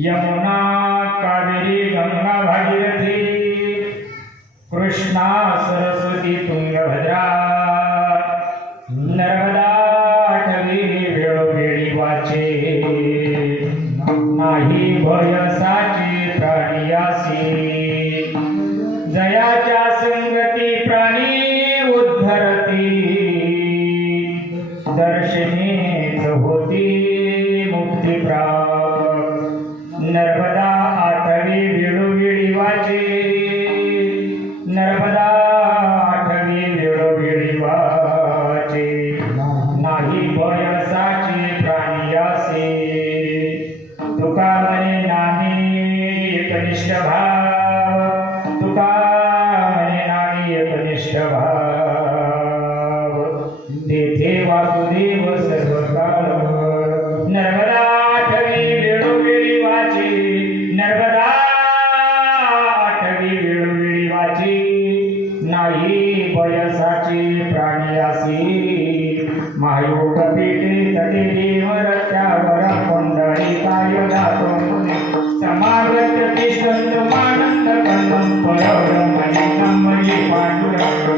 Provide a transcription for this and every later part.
यमुना कावेरी गंगा भागीरथी कृष्णा सरस्वती तुंगभद्रा नर्मदा आठवी वेळोवेळी वाचे नाही भयसाची प्राणियासी जयाच्या संगती प्राणी उद्धरती दर्शनीच होती मुक्ती प्राप्त नर्मदा आठवी वेळोवेळी वाचे नर्मदा आठवी वेळोवेळी वाचे नाही भयसाची प्राणियासी तुका म्हणे नाही एकनिष्ठ भाव तुका म्हणे नाही एकनिष्ठ भाव तेथे वासुदेव सर्वकाळ नर्मदा आठवी वेळोवेळी वाचे नर्मदा आठवी वेळोवेळी वाचे नाही भयसाची प्राणियासी महायोग पेटे तटे देवर त्यावर कोंडळी काय जातो समागत तिष्ठंत मानंद कंदम परवर मणी पांडुरंग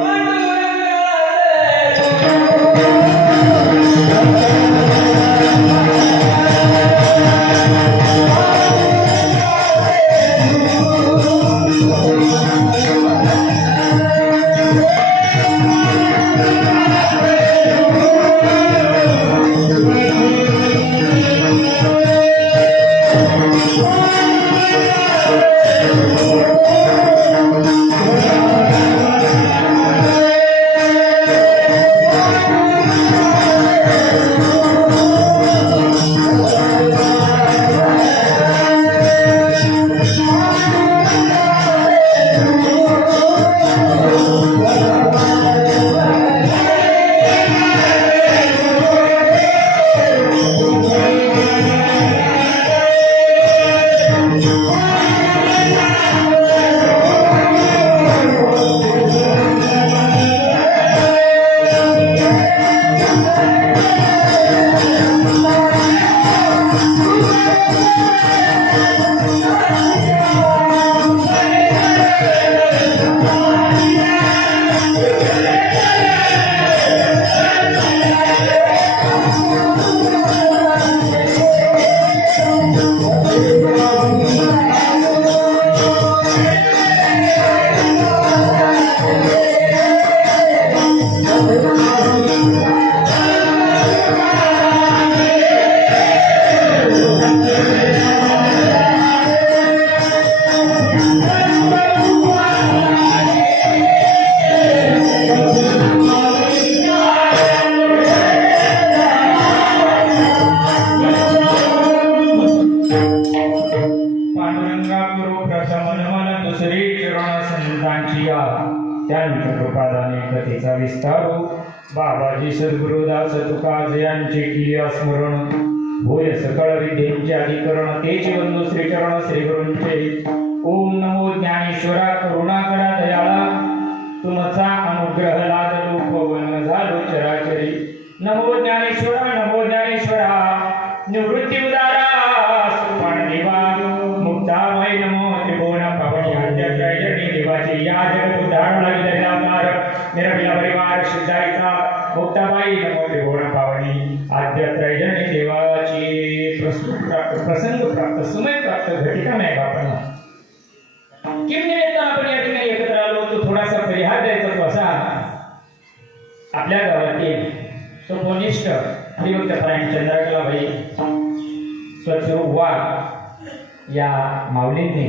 विठुरायांच्या कृपादाने कथेचा विस्तारू बाबाजी सद्गुरुदास तुकाज यांचे किया स्मरण होय सकळ विद्येचे अधिकरण तेचे वंदू श्रीचरण श्रीगुरूंचे ओम नमो ज्ञानेश्वरा करुणाकरा दयाळा तुमचा अनुग्रह लादलो पवन झालो चराचरी नमो ज्ञानेश्वरा निवृत्ती उदारा सुपान देवा मुक्तामय नमो त्रिभुवन पावनी आद्यत्रयजनी देवाची या जगत उद्धारण लागले जाणार मेरा बिला परिवार सिद्धाईचा मुक्ताबाई नमो त्रिभुवन पावनी आद्यत्रयजनी देवाची प्रसंग प्राप्त समय प्राप्त घटिकामय बापणा किम निमित्तानं आपण या ठिकाणी एकत्र आलो तो थोडासा परिहार द्यायचा तो असा आपल्या गावातील तपोनिष्ठ हरिभक्तपरायण चंद्रकलाबाई स्वस्वरूप वाघ या माऊलींनी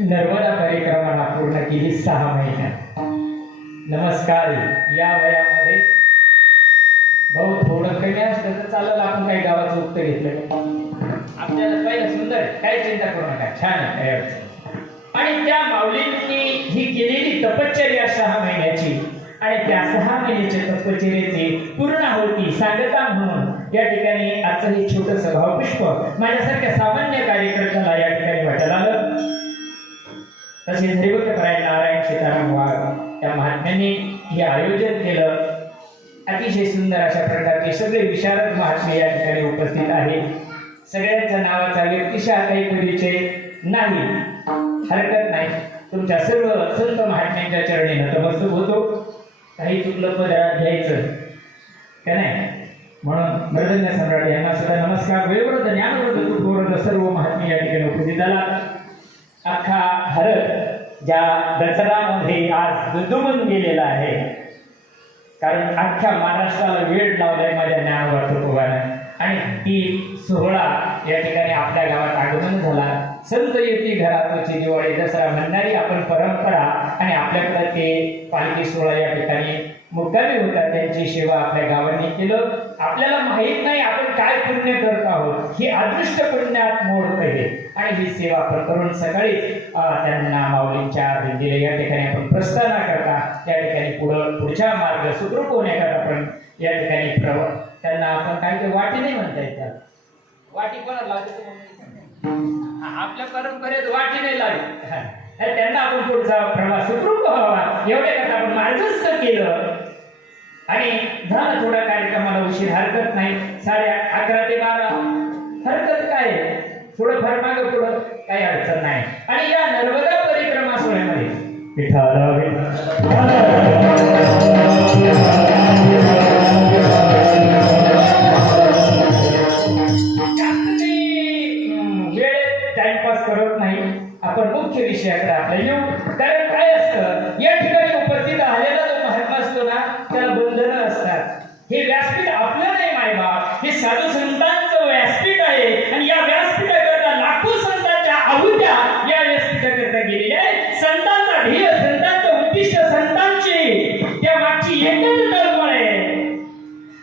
नर्मदा परिक्रमा पूर्ण केली 6 महिन्यात. नमस्कार. या वयामध्ये भाऊ थोडं कमी असतं तर चाललं आपण काही गावाचं उत्तर घेतलं आपल्याला पहिलं सुंदर काही चिंता करू नका छान आहे काही अडचण आणि त्या माऊलींनी ही केलेली तपश्चर्या 6 महिन्याची आणि त्या 6 महिन्याच्या तपश्चर्येची पूर्णाहुती सांगता म्हणून या ठिकाणी आजचं हे छोटंसं भावपुष्प माझ्यासारख्या सामान्य कार्यकर्त्याला या ठिकाणी वाटायला आलं. तसेच हरिभक्तपरायण नारायण सीताराम वाघ त्या महात्म्यांनी हे आयोजन केलं. अतिशय सुंदर अशा प्रकारचे सगळे विशारद महात्मे या ठिकाणी उपस्थित आहेत. सगळ्यांच्या नावाचा व्यक्तिशः काही परिचय नाही हरकत नाही. तुमच्या सर्व संत महात्म्यांच्या चरणी नतमस्तक होतो. काही चुकलं पदरात घ्यायचं का नाही म्हणून मृदंग सम्राट यांना सुद्धा नमस्कार. वेळवृद्ध ज्ञानवृद्ध तुटवृद्ध सर्व महात्मे या ठिकाणी उपस्थित झाला. अख्खा भारत ज्या दसरामध्ये आज दुमदुमून गेलेला आहे कारण अख्ख्या महाराष्ट्राला वेळ लावलाय माझ्या ज्ञानवृद्ध तुकोबानं आणि ती सोहळा या ठिकाणी आपल्या गावात आगमन झाला. संत युती घरातची दिवाळी दसरा म्हणणारी आपण परंपरा आणि आपल्याकडे ते पालखी सोहळा या ठिकाणी मुक्कामी होता. त्यांची सेवा आपल्या गावांनी केलं. आपल्याला माहीत नाही आपण काय पुण्य करत आहोत ही अदृष्ट पुण्यात मोड आहे आणि ही सेवा आपण करून सकाळीच त्यांना माऊलींच्या दिंडीला या ठिकाणी आपण प्रस्थान करता त्या ठिकाणी पुढच्या मार्ग सुखरूप होण्याकरता आपण या ठिकाणी त्यांना आपण काय ते वाटी नाही म्हणता येतात. वाटी कोणाला लावते आपल्या परंपरेत वाटी नाही लावली त्यांना आपण पुढचा प्रवास सुखरूप व्हावा एवढ्याकरता आपण मार्गस्थ केलं आणि झालं. थोडा कार्यक्रमाला उशीर हरकत नाही. 11:30 ते 12 हरकत काय थोडं फार मागं पुढं काही अडचण नाही. आणि या नर्मदा परिक्रमा सोहळ्यामध्ये टाइमपास करत नाही आपण मुख्य विषयाकडे आपल्या येऊ. कारण काय असतं या ठिकाणी उपस्थित आलेला जो महात्मा असतो ना त्याला बंधनं असतात. हे व्यासपीठ आपलं नाही मायबाप हे साधू संतांचं व्यासपीठ आहे आणि या व्यासपीठाकरता लाखो संतांच्या आहुत्या या व्यासपीठाकरता गेलेल्या आहेत. संतांचा ध्येय संतांचं उद्दिष्ट संतांची त्या मागची एकच तळमळ आहे.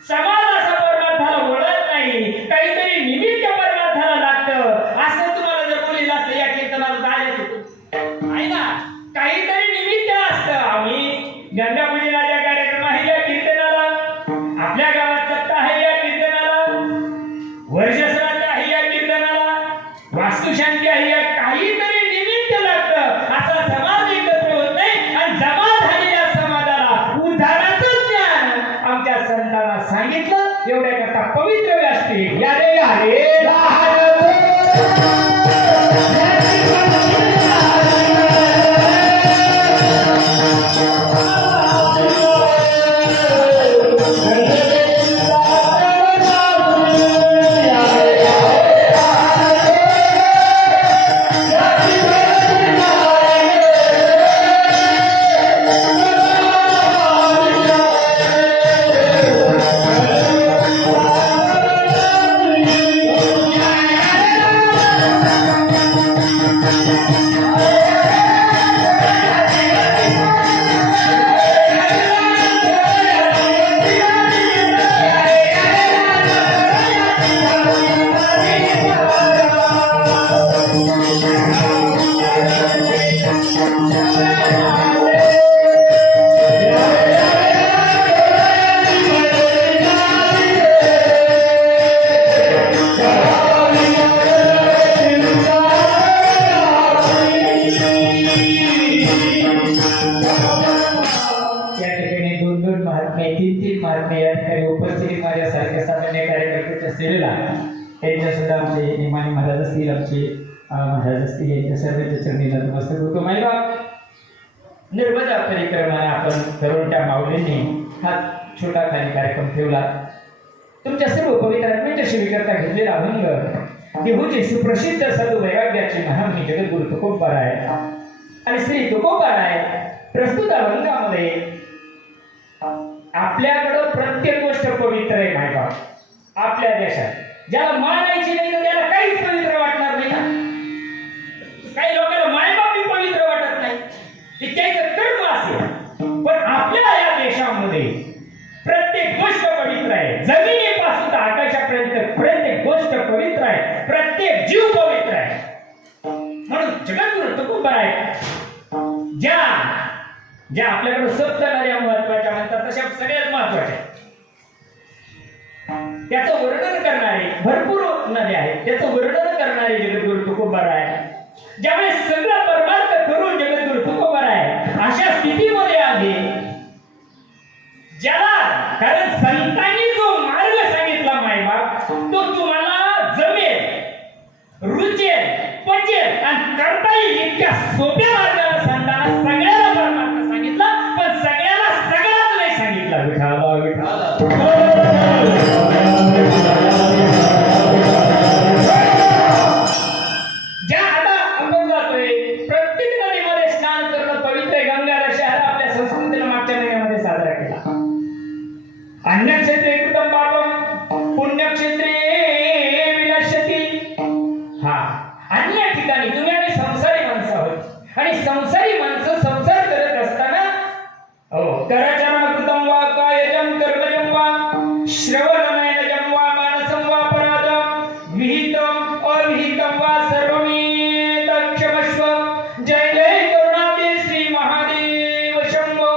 समाज असा परमार्थाला वळत नाही काहीतरी निमित्त परमार्थाला लागतं असं तुम्हाला जर बोलीला असतं या कीर्तनाला जायचं आहे ना काहीतरी निमित्त असतं. आम्ही गंगापूजनाच्या कार्यक्रम आहे या कीर्तनाला आपल्या गावात सत्ता आहे या कीर्तनाला वर्षश्राद्ध आहे या कीर्तनाला वास्तुशांती आहे या काहीतरी निमित्त लागतं. असा समाज एकत्र होत नाही आणि जमा झालेल्या समाजाला उद्धाराचं ज्ञान आमच्या संतांना सांगितलं. एवढ्याकरता पवित्र व्यासपीठ या रे हरे या ठिकाणी 2-2 महात्मे 3-3 महात्मे या ठिकाणी उपस्थित माझ्यासारख्या सामान्य कार्यकर्त्याच्या सेवेला त्यांच्या सुद्धा आमचे निमाणी महाराज असतील आमचे महाराज असतील यांच्या सर्वांच्या चरणी नतमस्तक होतो. मायबाप निर्मदा परिक्रमाने आपण करून त्या माऊलींनी हा छोटा खाली कार्यक्रम ठेवला. तुमच्या सर्व पवित्र आत्म्याच्या सेवेकरता घेतलेला अभंग देहूचे सुप्रसिद्ध साधू वैराग्याचे महामनी जगद्गुरु तुकोबाराय आणि श्री तुकोबाराय प्रस्तुत अभंगामध्ये आपल्याकडं प्रत्येक गोष्ट पवित्र आहे. मायबाप आपल्या देशात ज्याला मानायची नाही तर त्याला काहीच पवित्र वाटणार नाही ना. काही लोकांना मायबाप पवित्र वाटत नाही ते त्याचं कर्म असेल, पण आपल्या या देशामध्ये प्रत्येक गोष्ट पवित्र आहे. जमिनीपासून तर आकाशापर्यंत प्रत्येक गोष्ट पवित्र आहे, प्रत्येक जीव पवित्र आहे. म्हणून जगद्गुरु तुकोबाराय ज्या ज्या आपल्याकडे सप्त नद्या महत्वाच्या म्हणतात तशा सगळ्यात महत्वाच्या त्याचं वर्णन करणारे भरपूर नद्या आहेत. त्याचं वर्णन करणारे जगद्गुरु तुकोबाराय ज्यावेळेस सगळं परमार्थ करून जगद्गुरु तुकोबाराय अशा स्थितीमध्ये आहे ज्याला, कारण संतांनी जो मार्ग सांगितला मायबाप तो तुम्हाला जमेल, रुचेल, पचेल आणि करता येईल इतक्या सोप्या मार्गाने संतांना सगळ्याला परमार्थ सांगितला, पण सगळ्याला सगळाच नाही सांगितला. विठाला विठाला ज्या आता आपण जातोय प्रत्येक नदीमध्ये स्नान करणं पवित्र आहे. गंगा शहर आपल्या संस्कृतीला मागच्या महिन्यामध्ये साजरा केला. अन्नक्षेत्रे कृतं पापम पुण्यक्षेत्रे विनश्यति. हा अन्य ठिकाणी तुम्ही आम्ही संसारी माणसं आहोत आणि संसारी माणसं संसार करत असताना कराचरण कृतं वा कायजं कर्मजं वा श्रवणनयनजं वा मानसं वा परादं विहितं अविहितं वा सर्वमेतत् क्षमस्व. जय जय करुणाब्धे श्री महादेव शंभो.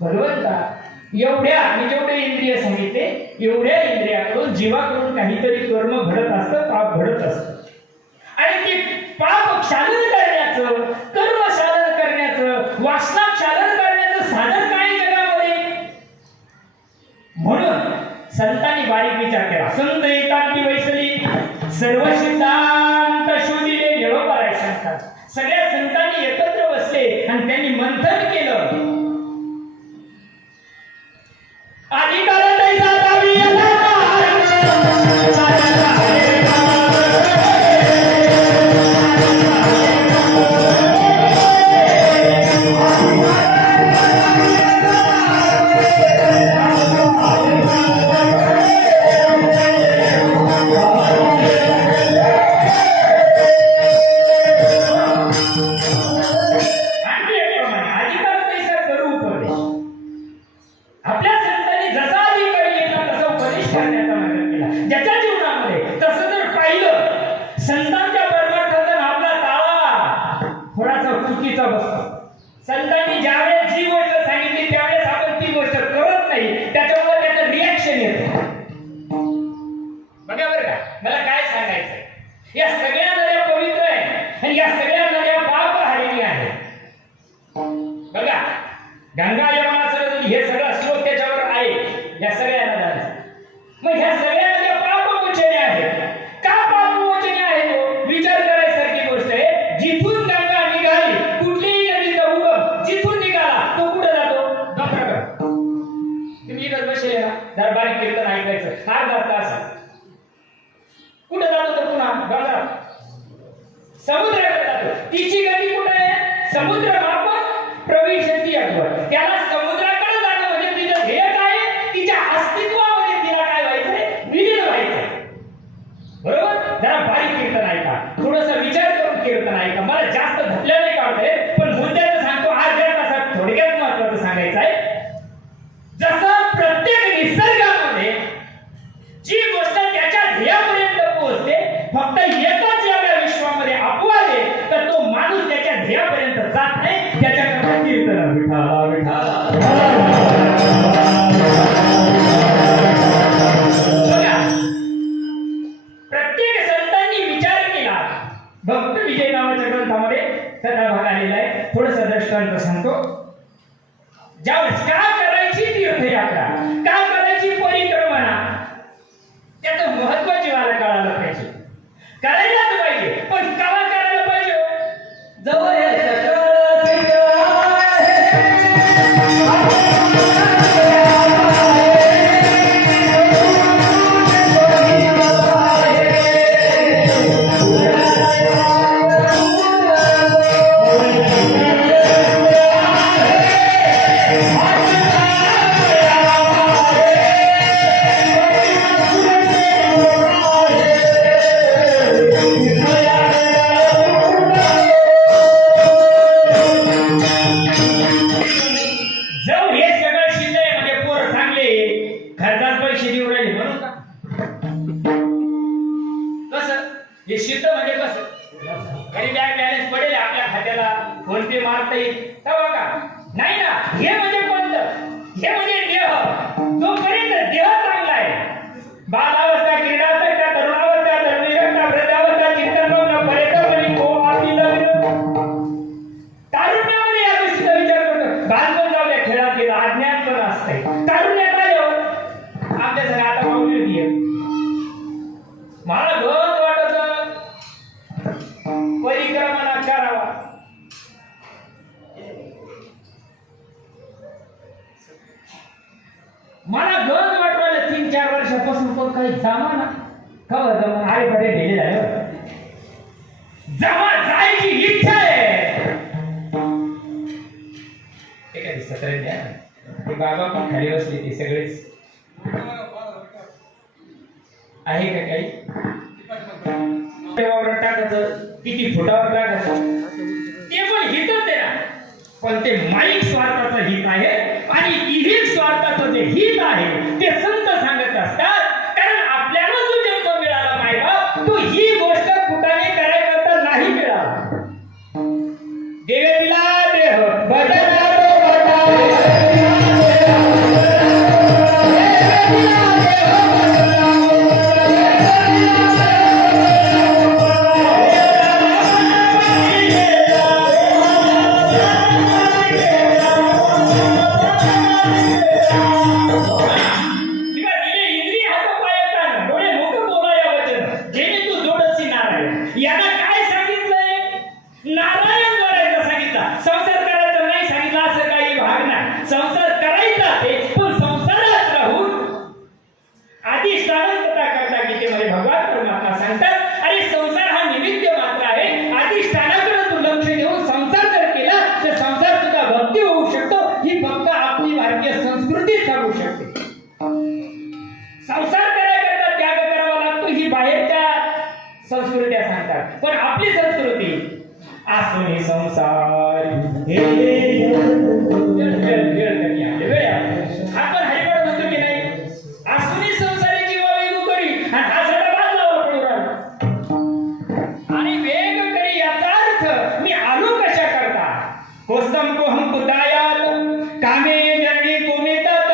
भगवंता एवढ्या आणि जेवढे इंद्रिय सांगितले एवढ्या इंद्रियाकडून जीवाकडून काहीतरी कर्म घडत असतं, पाप घडत असतं आणि ते पाप क्षालन करण्याचं, कर्म क्षालन करण्याचं, वासना क्षालन करण्याचं साधन काय जगामध्ये. म्हणून संतांनी बारीक विचार केला. संत एकांती वैसली सर्व सिद्धांत शोधिले निळोबाराय संतात. सगळ्या संतांनी एकत्र बसले आणि त्यांनी मंथन केलं. संतांनी ज्यावेळेस जी गोष्ट सांगितली त्यावेळेस आपण ती गोष्ट करत नाही, त्याच्यामुळे त्याचं रिॲक्शन येतं. बघा बरं का, मला काय सांगायचंय, या सगळ्या नद्या पवित्र आहेत आणि या सगळ्या नद्या पापहारिणी आहेत. बघा गंगा यमुना सरस्वती हे सगळं श्लोक त्याच्यावर आहे या सगळ्या नद्यांचा. मग ह्या सगळ्या नद्या पापमोचने आहेत. का पापमोचने आहेत? विचार करायसारखी गोष्ट आहे. जिथून गंगा निघाली, कुठलीही नदीचा उगम जिथून निघाला तो कुठे जातो? डोंगराकडे. तुम्ही इकडे बसले ना, दरबारी कीर्तन ऐकायचं अर्धा तास, कुठे जातो तो? पुन्हा डोंगरात, समुद्राकडे जातो. तिची गती कुठे आहे? समुद्र मार्फत प्रवेशती अकबर. त्याला समुद्राकडे जाणं म्हणजे तिचं ध्येय काय? तिच्या अस्तित्वामध्ये तिला काय व्हायचंय? विलीन व्हायचंय. बरोबर? जरा बारीक कीर्तन ऐका, थोडंसं विचार करून कीर्तन ऐका. मला जास्त धपल्या नाही काढतंय, पण मुद्द्याचं सांगतो. आज जरा तसा थोडक्यात महत्वाचं सांगायचं आहे. जसं प्रत्येक निसर्गामध्ये जी गोष्ट त्याच्या ध्येयापर्यंत पोहोचते, फक्त एकच एवढ्या विश्वामध्ये अपवाद आहे, तर तो माणूस त्याच्या ध्येयापर्यंत जात नाही. त्याच्याकडे कीर्तन विठाला विठाला. प्रत्येक संतांनी विचार केला. भक्त विजय नावाच्या ग्रंथामध्ये त्याचा भाग आलेला आहे. थोडंसं दृष्टांत सांगतो. ज्यावेळेस का करायची तीर्थयात्रा, का करायची परिक्रमणा, त्याचं महत्व जीवाला कळायला पाहिजे. करायलाच पाहिजे, पण केव्हा करायला पाहिजे? जवळ हे सगळं मला गंज वाटवायला 3-4 वर्षापासून पण काही जमाना खबर जमा आई बडे ढेले झालं जमा जायची इच्छा आहे. ते काय सत्र द्या ते बाबा पण खाली बसले ते सगळेच आहे का काही टाकायचं किती फुटावर टाकायचं ते पण हितच आहे ना, पण ते माईक स्वार्थाचं हित आहे आणि इव्हिल स्वार्थाचं जे हित आहे ते संत सांगत असतात. कारण आपल्याला जो जन्म मिळाला मायबाप तो ही गोष्ट कुठाने करायकरता नाही मिळाला. देवेला देह बदला संस्कृत्या सांगतात. पण आपली संस्कृती आसुनी संसार आपण हरिपाठ म्हणतो की नाही, आसुनी संसारी जीवा वेगू करी आणि हा सगळा बाजूला पडून आणि वेग करी याचा अर्थ मी आलो कशा करता कोस्तम को हम कुदायात कामे जन्मी कोमेतात.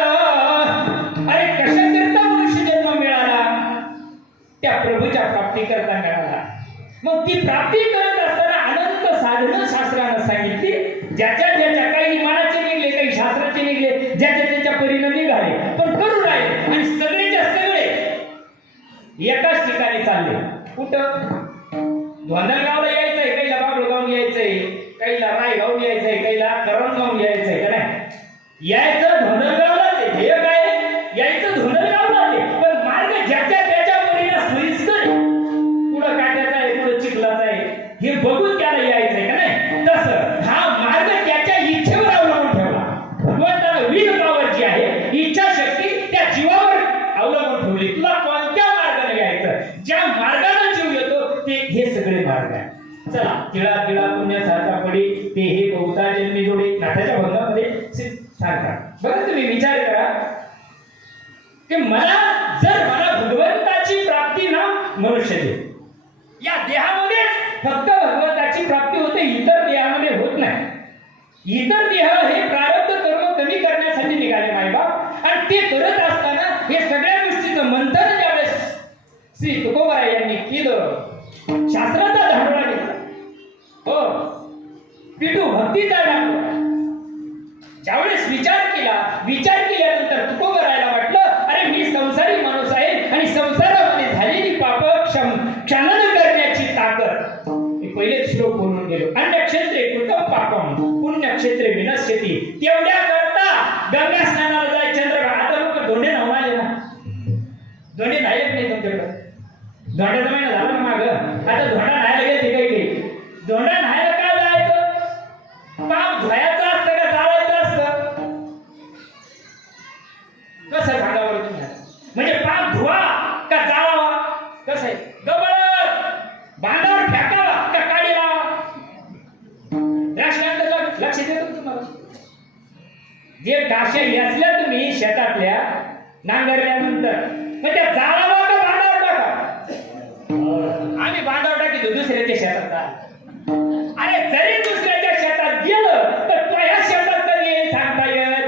अरे कशा करता मनुष्य जन्म मिळाला, त्या प्रभूच्या प्राप्ती करता मिळाला. मग ती प्राप्ती करत असताना अनंत साधनं शास्त्रानं सांगितली. ज्याच्या ज्याच्या काही इमानाचे निघले, काही शास्त्राचे निघले, ज्याच्या त्याच्या परिणाम निघाले, पण करू राहिले आणि सगळेच्या सगळे एकाच ठिकाणी चालले. कुठं? धोंडलगावला यायचंय, काहीला बाबळगावून यायचंय, काहीला रायगावून यायचंय, काहीला करणगावून यायचंय का नाही. यायचं धोंडलगावलाच आहे, हे काय यायचं धोंडलगावलाच आहे, पण मार्ग ज्याच्या त्याच्या परिणाम सोयीस्कर पुढं काट्याचा आहे, पुढं चिखलाचा आहे हे बघून त्याला यायचंय का नाही. तसं हा मार्ग त्याच्या इच्छेवर अवलंबून ठेवला. भगवंतानं विल पॉवर जी आहे, इच्छाशक्ती त्या जीवावर अवलंबून ठेवली. तुला कोणत्या मार्गाने यायचं, ज्या मार्गाने जीव येतो ते हे सगळे मार्ग आहे. चला, तिळा तिळा पुण्यासारखा पडी ते हे बहुता जन्मी जोडे नाथाच्या भंगामध्ये सांगतात. बघा तुम्ही विचार करा की मला भगवंताची प्राप्ती ना मनुष्य दे, या देहामध्येच फक्त भगवंताची प्राप्ती होते, इतर देहामध्ये होत नाही. इतर देह हे प्रारब्ध कर्म कमी करण्यासाठी निघाले मायबाप, आणि ते करत असताना हे सगळ्या गोष्टीचं मंथन ज्यावेळेस श्री तुकोबाराय यांनी केलं, शास्त्राचा धाडोळा घेतला, हो पिटू भक्तीचा डाकला, ज्यावेळेस विचार विचार केल्यानंतर तुको करायला वाटलं, अरे मी संसारी माणूस आहे आणि संसारामध्ये झालेली पाप क्षालन करण्याची ताकद. मी पहिले श्लोक बोलून गेलो. अन्नक्षेत्रे कृतम पापम पुण्यक्षेत्रे विनश्यति. तेवढ्या करता गंगा स्नानाला जाय चंद्रभागा. आता लोक धोंडे नवनाले ना, धोंडे नाहीत नाही तुमच्याकडे. धोंड्याचा महिना झाला ना माग. आता धोंडा न्हायला गेले काही धोंडा न्हायला काय जायचं? पाप धुवायचं असतं का जाळायचं असतं? कसं सांगा बरं तुम्ही? म्हणजे पाप धुवा का जाळावा? कसं आहे? गबळ बांधावर फेकावा का काडी लावा? लक्ष देतो तुम्हाला. जे काश्या याचल्या तुम्ही शेतातल्या नांगरल्यानंतर मग त्या जाळावा का बांधावर टाका? आम्ही बांधावर टाकी दुसऱ्याच्या शेतात. अरे जरी दुसऱ्याच्या शेतात गेलं तर तो या शेतात कधी येईल सांगता येत?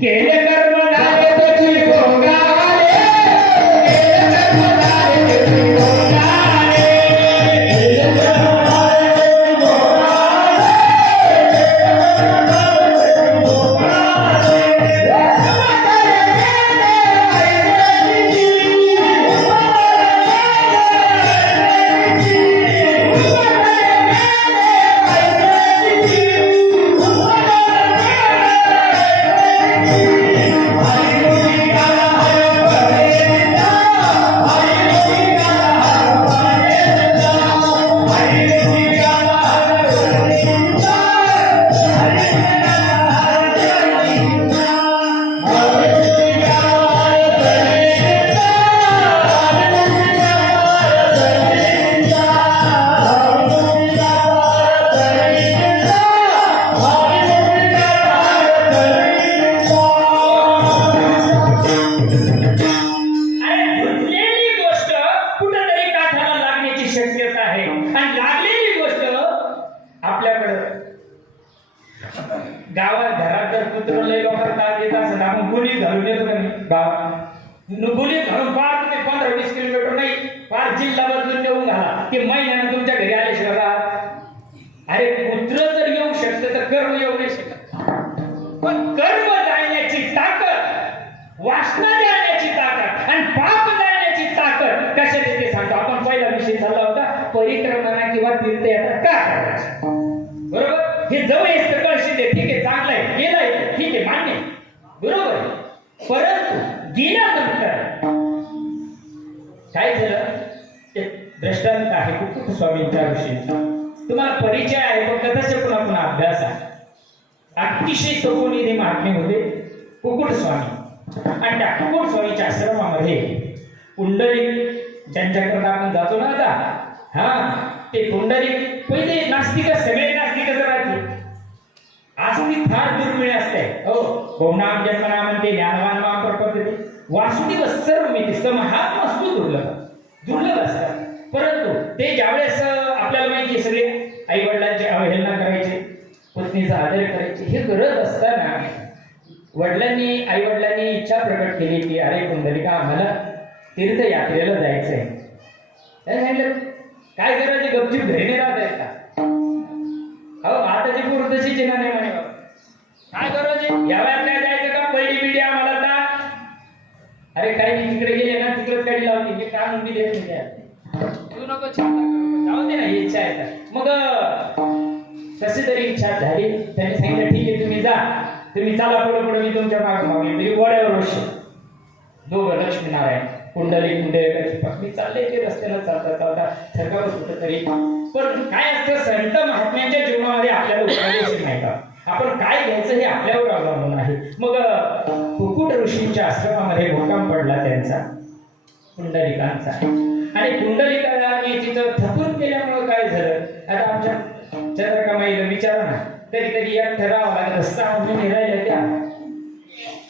केले कर्म झाले त्याची भोगाले, केले कर्म झाले त्याची भोगाले, केले कर्म झाले त्याची भोगाले, गावात घरात जर कुत्र लय लोकांना ताप येत असेल आपण गुली घालून येतो का नाही गावात? गुली घालून फार तुम्ही 15-20 किलोमीटर नाही फार जिल्हा बदलून नेऊन घाला. ते महिन्यानं तुमच्या घरी आल्याशिवाय राहत. अरे कुत्र जर येऊ शकतं तर कर्म येऊ नाही शकत. पण कर्म जाण्याची ताकद, वासना जाण्याची ताकद आणि पाप जाण्याची ताकद कशा देते सांगतो. आपण पहिला विषय झाला होता परिक्रमणा किंवा तीर्थयात्रा का करायची. बरोबर? हे जवळ कळशी दे, ठीक आहे, चांगलं आहे, केलंय, ठीक आहे, मान्य, बरोबर. परंतु गेल्यानंतर काय झालं? ते दृष्टांत आहे कुक्कुट स्वामींच्या विषयीचा. तुम्हाला परिचय आहे पण कथाचे पुन्हा पुन्हा अभ्यास आहे. अतिशय तपोनिधी महात्मे होते कुक्कुट स्वामी. आणि त्या कुक्कुट स्वामीच्या आश्रमामध्ये पुंडलिक ज्यांच्याकडे आपण जातो ना आता, हा ते पुंडलिक पहिले नास्तिक, सगळे नास्तिकच राहते. आस्तिक फार दुर्मिळ असते. हो, भवनाम जन्मना म्हणते ज्ञानवान माम प्रपद्यते. वासुदेव सर्व मिती समहात्म वस्तू दुर्लभ असतात. परंतु ते ज्यावेळेस आपल्याला माहिती सगळे आई वडिलांची अवहेलना करायचे, पत्नीचा आदर करायचे, हे करत असताना वडिलांनी आई वडिलांनी इच्छा प्रकट केली की अरे पुंडलिका आम्हाला तीर्थयात्रेला जायचंय. काय सांगितलं? काय करायचे? गपचूप घरी नाही राहत आहे का? हो, आताची पूर्ण तशीच येणार नाही म्हणे. काय करायचे? या वयात काय जायचं का? पहिली पिढी आम्हाला आता. अरे काही तिकडे गेले ना तिकडेच गाडी लावते. मी काम मी देत नाही. तू नको जाऊ दे ना, ही इच्छा आहे का? मग कशी तरी इच्छा झाली. त्यांनी सांगितलं ठीक आहे तुम्ही जा, तुम्ही चला पुढे पुढे, मी तुमच्या मागे मागे. म्हणजे गोड्यावर वर्ष दोघं लक्ष्मीनारायण कुंडलिक मी चालले ते रस्त्याला चालता चालता थकावत होतं तरी. पण काय असतं संत महात्म्यांच्या जीवनामध्ये आपल्याला उपदेश नाही का? आपण काय घ्यायचं हे आपल्यावर अवलंबून आहे. मग कुक्कुट ऋषींच्या आश्रमामध्ये मुक्काम पडला त्यांचा पुंडलिकांचा. आणि पुंडलिकाने तिथं थकून गेल्यामुळे काय झालं? आता आमच्या चंद्रकामाईला विचारा ना, कधी कधी एकटं राहावं लागत असतं. मी राहिल्या त्या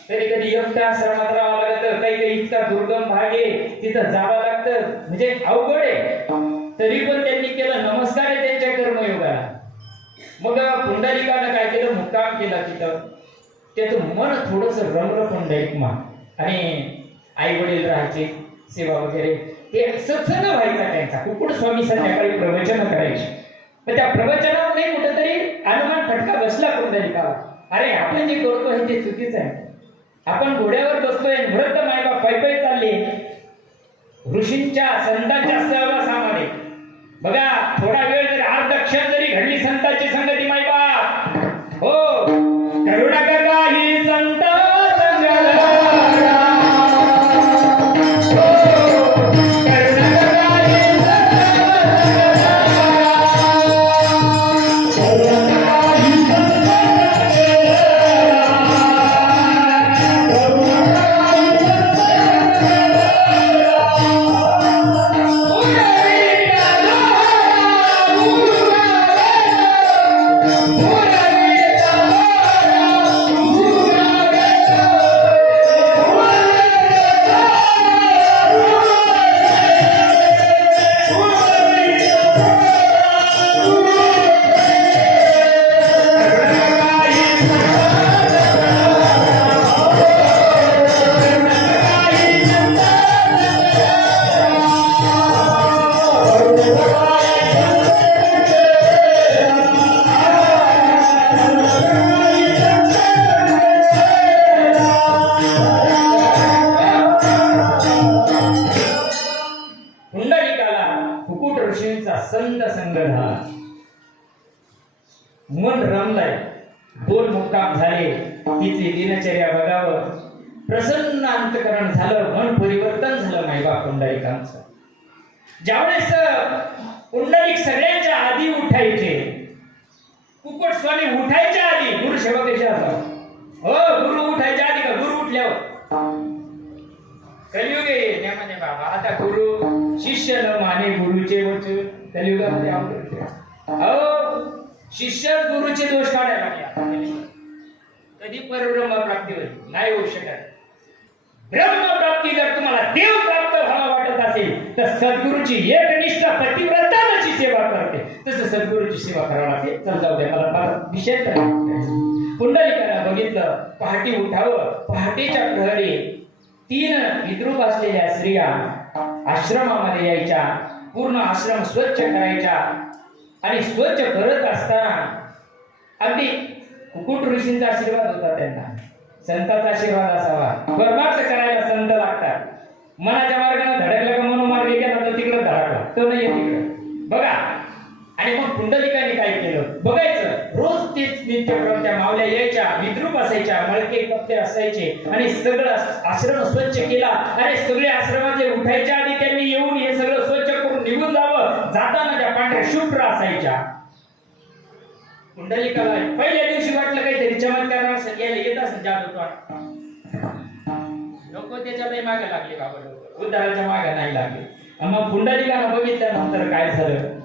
कधी कधी एकटं आश्रमात राहावं लागतं. काही काही इतका दुर्गम भाग आहे, तिथं जावं लागतं, म्हणजे अवघड आहे. तरी पण त्यांनी केलं. नमस्कार आहे त्यांच्या कर्मयोगाला. मग पुंडलिकानं काय केलं? मुक्काम केला तिथं. त्याचं मन थोडस रमलं पुंडलिक मा. आणि आई वडील राहायचे, सेवा वगैरे, ते सत्संग व्हायचा त्यांचा. कुक्कुट स्वामी संध्याकाळी प्रवचन करायचे. पण त्या प्रवचनामध्ये कुठेतरी अनुमान फटका बसला पुंडलिकाला. अरे आपण जे करतो आहे ते चुकीचं आहे. आपण घोड्यावर बसतोय, वृद्ध मायबाप पायी चालले ऋषींच्या संतांच्या सहवासामध्ये. बघा, थोडा वेळ जरी अर्धक्षण जरी घडली संतांची संगती मायबाप, हो करुणा काही संत संत संग झाला. मन रमलाय, दोन मुक्काम झाले, तिची दिनचर्या बघावं, प्रसन्न अंतकरण झालं, मन परिवर्तन झालं मायबाप पुंडलिकांचं. ज्यावेळेस पुंडलिक सगळ्यांच्या आधी उठायचे, कुकुट स्वामी उठायच्या आधी गुरु सेवकाच्या हो गुरु उठायच्या आधी का गुरु उठल्यावर कलियुग आहे नेमाने बाबा. आता गुरु शिष्य न माने गुरुचे वचन कलियुगामध्ये अहो शिष्य गुरुचे दोष काढायला लागले. कधी परब्रह्म प्राप्ती होईल? नाही होऊ शकत. ब्रह्मप्राप्ती जर तुम्हाला देव प्राप्त व्हावं वाटत असेल तर सद्गुरूची एकनिष्ठ पतिव्रताची सेवा करते, तसं सद्गुरूची सेवा करावी लागते. चल जाऊ द्या, मला विषय पुंडलिकानं बघितलं, पहाटे उठावं. पहाटेच्या प्रहरी 3 विद्रूप असलेल्या स्त्रिया आश्रमामध्ये यायच्या, पूर्ण आश्रम स्वच्छ करायच्या आणि स्वच्छ करत असताना अगदी कुकुट ऋषींचा आशीर्वाद होता. त्यांना संतांचा आशीर्वाद असावा. परमार्थ करायला संत लागतात. मनाच्या मार्गाने धडकला का मनोमार्गे गेला तर तिकडे धडकला, तो नाही तिकडे बघा. आणि मग पुंडलिकाने काय केलं बघायचं. रोज तेच नित्यक्रम त्या मावल्या यायच्या, विद्रूप असायच्या, मळके कप्पे असायचे आणि सगळं आश्रम स्वच्छ केला. आणि सगळे आश्रमाचे उठायच्या आधी त्यांनी येऊन हे सगळं स्वच्छ करून निघून जावं. जाताना त्या पांढऱ्या शुभ्र असायच्या. पुंडलिकाला पहिल्या दिवशी वाटलं काहीतरी चमत्कार यायला येत असेल जादू. लोक त्याच्यालाही मागे लागले बाबा, लोक उद्धाराच्या मागे नाही लागले. मग पुंडलिकानं बघितल्यानंतर काय झालं,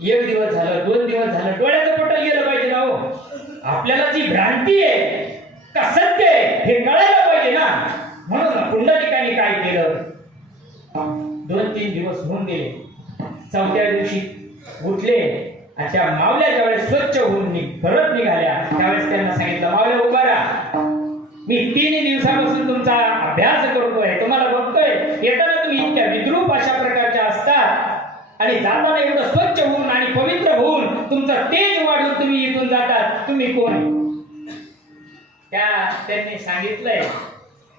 1 दिवस झालं, 2 दिवस झालं, डोळ्याचं पटल गेलं पाहिजे ना हो. आपल्याला जी भ्रांती आहे का सत्य आहे हे कळायला पाहिजे ना. म्हणून पुंडलिकाने काय केलं, 2-3 दिवस होऊन गेले. 4थ्या दिवशी उठले आणि त्या मावल्या ज्यावेळेस स्वच्छ होऊन परत निघाल्या त्यावेळेस त्यांना सांगितलं, मावल्या उभा राहा, मी 3 दिवसापासून तुमचा अभ्यास करतोय, तुम्हाला बघतोय. येताना तुम्ही इतक्या विद्रूप अशा प्रकारच्या असतात आणि जाताना एवढं स्वच्छ होऊन आणि पवित्र होऊन तुमचा तेज वाढून तुम्ही इथून जातात, तुम्ही कोण? त्यांनी सांगितलंय,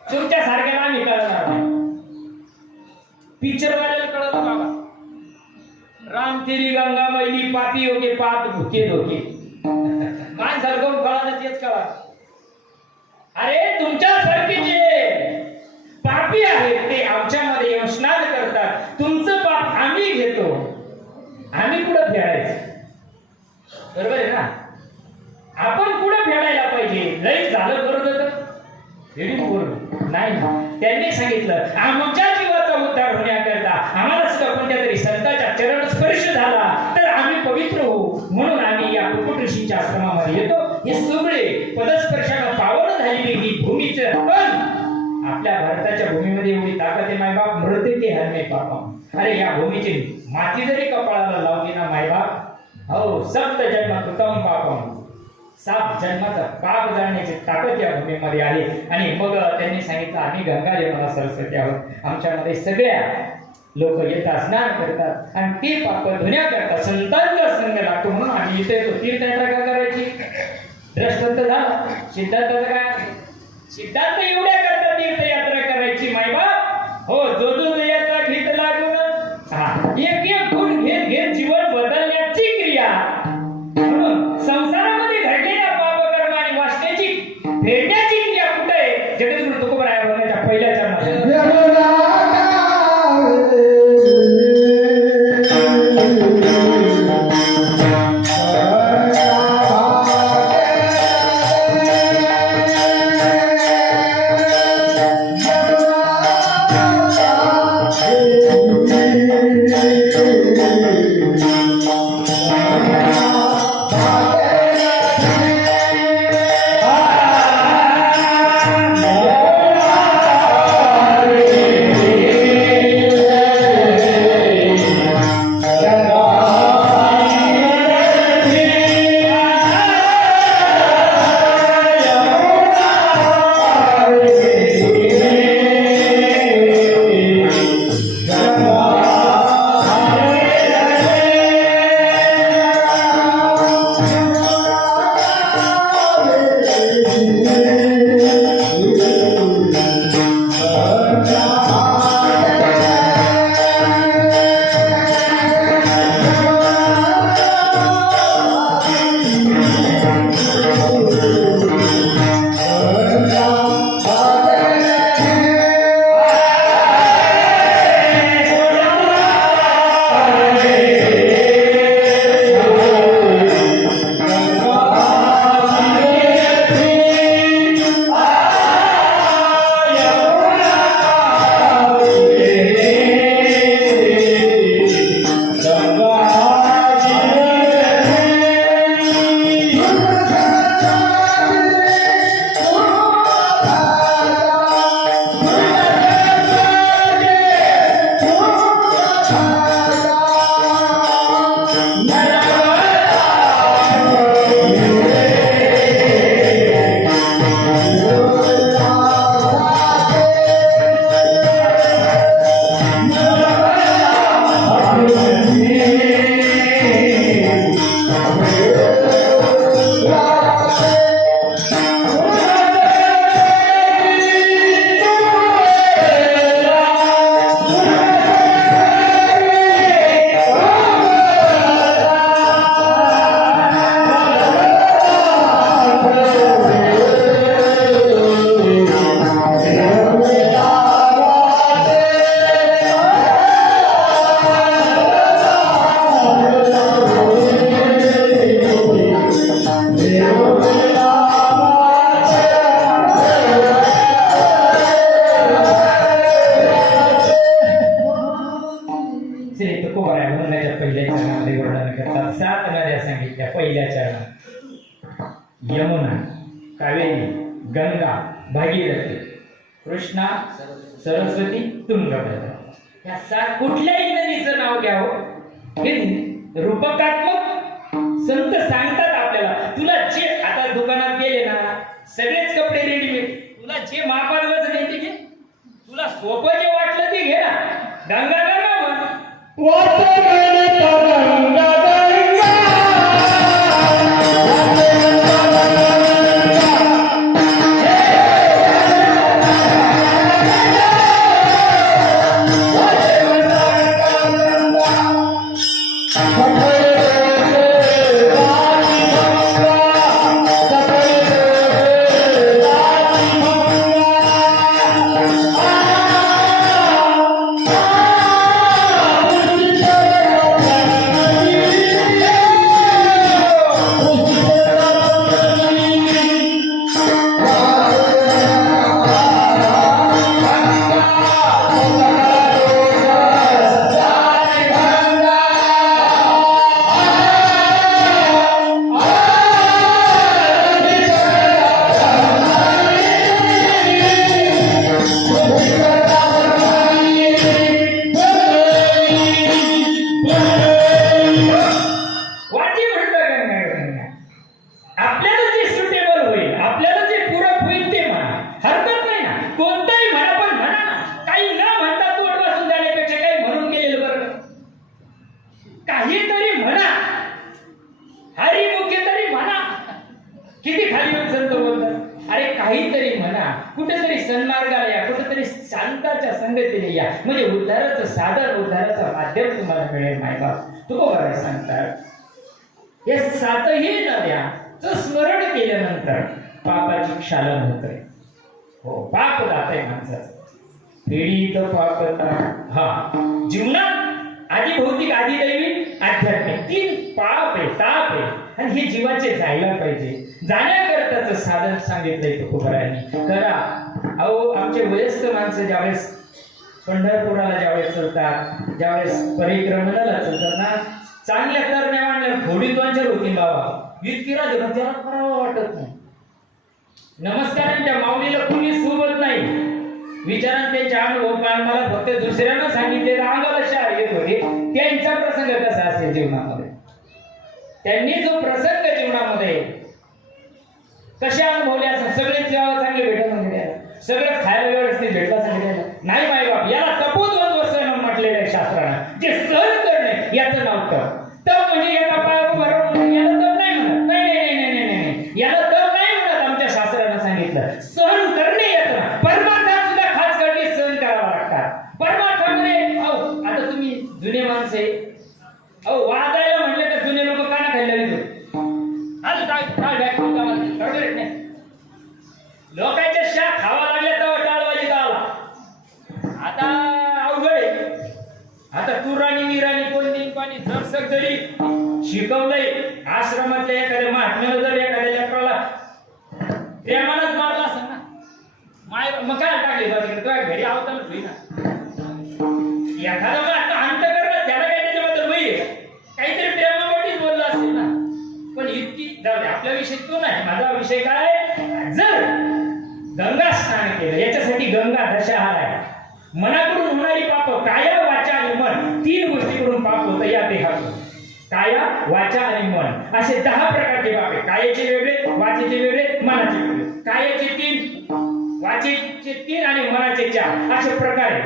तुमच्या सारख्याला आम्ही कळणार नाही. पिक्चर वाल्याला कळलं बाबा, राम तेरी गंगा मैली पापी होके पाप भुके धोके. माणसाला कोण कळालं तेच कळा. अरे तुमच्या सारखे जे पापी आहेत ते आमच्यामध्ये येऊन स्नान करतात. तुमचं पाप आम्ही घेतो, आम्ही कुठं फेडायचं? बरोबर आहे ना. आपण कुठं फेडायला पाहिजे? लई झालं बरोबर नाही. त्यांनी सांगितलं, आमच्या जीवाचा उद्धार होण्याकरता आम्हाला सुद्धा कोणत्या तरी संतांच्या चरण स्पर्श झाला तर आम्ही पवित्र होऊ, म्हणून आम्ही या कुकुट ऋषींच्या आश्रमामध्ये येतो. हे सगळे पदस्पर्शानं पावन झालेली ही भूमीचं, पण आपल्या भारताच्या भूमीमध्ये एवढी ताकद आहे मायबाप, मृत्यू ते हरणे पापा. अरे या भूमीची माती जरी कपाळाला लावली ना मायबाप, हो सप्त जन्म कृतम पापम, 7 जन्माचा पाप जाणण्याची ताकद या भूमीमध्ये आहे. आणि मग त्यांनी सांगितलं, आम्ही गंगा यमुना सरस्वती आहोत, आमच्यामध्ये सगळ्या लोक येतात, स्नान करतात आणि ते पाप धुण्याकरता संतांचा संग लागतो, म्हणून आम्ही इथे येतो. तीर्थयात्रा का करायची? दृष्टांत झाला. सिद्धार्थाचं काय? सिद्धार्थ एवढ्या करता तीर्थयात्रा करायची मायबाप. हो, जो जो यात्रा घेत लागून एक एक गुण घेत घेत जीवन बदलण्याची क्रिया. म्हणून संसारामध्ये घडलेल्या पापकर्म आणि वासनेची फेडण्याची क्रिया कुठे आहे? जगद्गुरु तुकोबराय बोलण्याच्या पहिल्या चरणात पहिल्या चरणात यमुना, कावेरी, गंगा, भागीरथी, कृष्णा, सरस्वती, तुंगभद्रा या सात कुठल्याही नदीचं नाव घ्यावं हे रूपकात्मक संत सांगतात आपल्याला. तुला जे आता दुकानात गेले ना सगळेच कपडे रेडीमेड, तुला जे मापात वजन येते घे, तुला सोपं जे वाटलं ते घे ना. गंगा गंगा मग कुठेतरी सन्मार्गाला या, कुठेतरी शांताच्या संगतीने या, म्हणजे उद्धाराचं साधन, उद्धाराचं माध्यम तुम्हाला मिळेल. मायबाप तुकोबाराय सांगतात या सातही नद्याचं स्मरण केल्यानंतर पापाची क्षालन होते. हो, पाप जाते माणसाचं. पीडित पाप हा जीवनात आधी भौतिक, आधी दैविक, आध्यात्मिक तीन पाप आहे, ताप आहे, आणि हे जीवाचे जायला पाहिजे. जाण्याकरताच साधन सांगितलंय तुकोबारायांनी. करा. अहो, आमचे वयस्क माणसं ज्यावेळेस पंढरपुराला ज्यावेळेस चलतात, ज्यावेळेस परिक्रमणाला चलतात ना, चांगल्या तरण्या वाढल्या थोडी दोनच्या होती बाबा, इतकी राहते पण त्याला करावं वाटत नाही. नमस्कार त्या माऊलीला कुणी सोबत नाही. विचारात त्यांच्या अनुभव मला फक्त दुसऱ्यानं सांगितले अंगाला शाळ येत होते. त्यांचा प्रसंग कसा असेल जीवनामध्ये, त्यांनी जो प्रसंग जीवनामध्ये कसे अनुभवले असं, सगळेच जेव्हा चांगले भेटत म्हणजे सगळंच खायला व्यवस्थित भेटला सांगितलं नाही. मायबाप याला तपोद्वंद्व सहन म्हटलेलं आहे शास्त्रानं. जे सहन करणे याचं नाव तप. तप म्हणजे एका पायावर उभं राहून याला तप नाही म्हणत. नाही नाही नाही नाही नाही, याला तप नाही म्हणत. आमच्या शास्त्रानं सांगितलं सहन करणे याचं नाव. परमार्थात सुद्धा खास करणे सहन करावा लागतात. परमार्थामध्ये अहो, आता तुम्ही जुने माणसे अहो वाजायला म्हटलं तर जुने लोक काना खायला येतो. लोकांच्या शा खावा लागल्या तर टाळवाजी आला. आता अवघड आहे. आता तुराणी निराणी कोणी पाणी जरसक जरी शिकवलंय, आश्रमातल्या एखाद्या महात्म्याला जर एखाद्या लेकराला प्रेमानच मारला असेल ना, मग काय टाकले जाते तुझ्या घरी आवतानाच होई ना. एखादा मग अंत करणार त्याला काय त्याच्याबद्दल वय काहीतरी प्रेमावरतीच बोलला असेल ना. पण इतकी जाऊ दे, आपला विषय तो नाही. माझा विषय काय, जर गंगा स्नान केलं, याच्यासाठी गंगा दशहरा आहे. मनाकडून होणारी पाप काया, वाचा आणि मन, तीन गोष्टीकडून पाप होतं या देहातून. काया, वाचा आणि मन असे 10 प्रकारचे पाप आहे. कायाचे वेगळे, वाचेचे वेगळे, मनाचे वेगळे. कायाचे 3, वाचेचे 3 आणि मनाचे 4 असे प्रकारे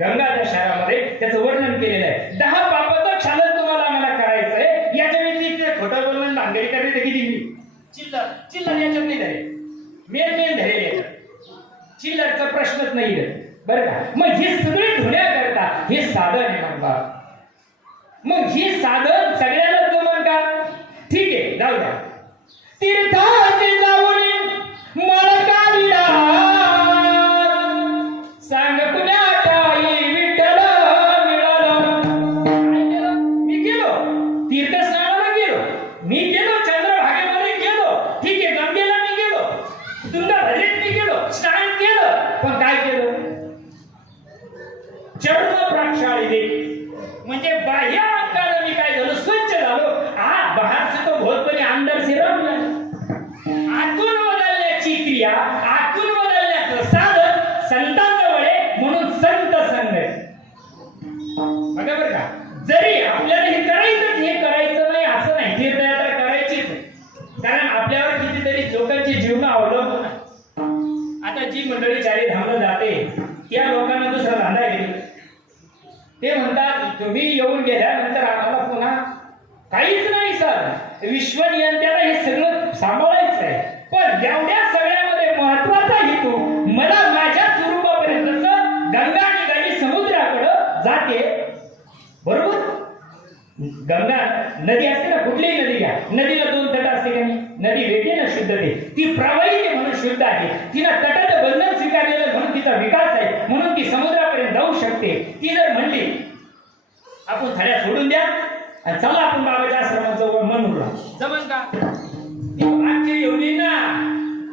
गंगा दशहरामध्ये त्याचं वर्णन केलेलं आहे. 10 पापाचं क्षालन तुम्हाला आम्हाला करायचंय. याच्या व्यतिरिक्त खोटं बोलून भांगडी करणे तर किती चिल्लर चिल्लर याच्यात नाही धरे, मेन धरेल याच्यात. चिल्लरचा प्रश्नच नाही बरं का. मग हे सगळे धुण्याकरता हे साधन आहे म्हणा. मग हे साधन सगळ्याला जमन का? ठीक आहे, जाऊ द्या. तीर्थाचे जाऊन मळकाविला सांग कुण्या ठाई विठ्ठल मिळाला. मी गेलो तीर्थस्नानाला, गेलो मी, गेलो चंद्रभागेमध्ये गेलो, ठीक आहे, गंगेला मी गेलो, तुंगाभद्रेत मी गेलो, स्नान केलं, पण काय केलं? चर्म प्रक्षाळिले म्हणजे बाह्य अंगाने मी काय झालो, स्वच्छ झालो. बाहेर से तो बहुत पण अंदर से रंग आतून बदलण्याची क्रिया, आतून बदलण्याचं साधन संतांजवळ आहे. म्हणून संत संग बघा बरं का. जरी आपल्याला हे करायचं, हे करायचं नाही असं नाही, तीर्थयात्रा करायचीच, कारण आपल्यावर कितीतरी लोकांची जीवन अवलंबून आहे. आता जी मंडळी चारी धामला जाते त्या लोकांना दुसरा धंदा घेतला. ते म्हणतात तुम्ही येऊन गेल्यानंतर आम्हाला पुन्हा काहीच नाही सर, विश्व नियंत्रण हे सगळं सांभाळायचं आहे. पण एवढ्या सगळ्यामध्ये महत्वाचा हेतू मला माझ्या स्वरूपापर्यंत, जसं गंगा निघाली समुद्राकडं जाते बरोबर. गंगा नदी असते ना, कुठलीही नदी घ्या, नदीला 2 तट असते का नाही. नदी भेटे ना शुद्धते, ती प्रवाहित म्हणून शुद्ध आहे. तिनं तटाचं बंधन स्वीकारलेलं म्हणून तिचा विकास आहे, म्हणून ती समुद्रापर्यंत जाऊ शकते. ती जर म्हणली आपण थड्या सोडून द्या आणि चला आपण बाबाच्या आश्रमाचं मनूरला जमन का? आजची येऊन ना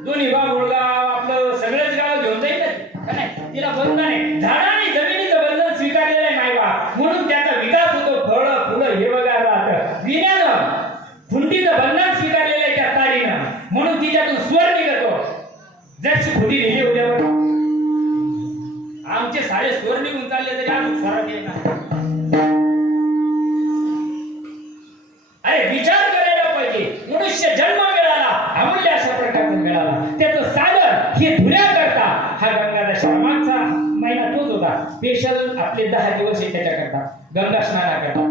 दोन्ही गाव गोळगाव आपलं सगळंच गाव घेऊन जाईल का नाही. तिला बंधन आहे, झाडाने जमिनीचं बंधन स्वीकारलेलं आहे मायबा, म्हणून त्याचा विकास होतो. फळं फुलं हे बघा राहतं. विण्यानं फुंटीचं बंधन स्वीकारलेलं आहे त्या तारीनं, म्हणून तिच्यातून स्वर निघतो. जशी फुटी लिहिली उद्यावर आमचे सारे स्वर निघून चालले तरी आम्ही स्वरा केले ना. अरे विचार करायला पाहिजे. मनुष्य जन्म मिळाला, अमूल्य अशा प्रकारचा मिळाला, त्याचं साधन हे धुण्याकरता हा गंगा दशहरा मागचा महिना तोच होता. स्पेशल आपले 10 दिवस आहे त्याच्याकरता, गंगा स्नानाकरता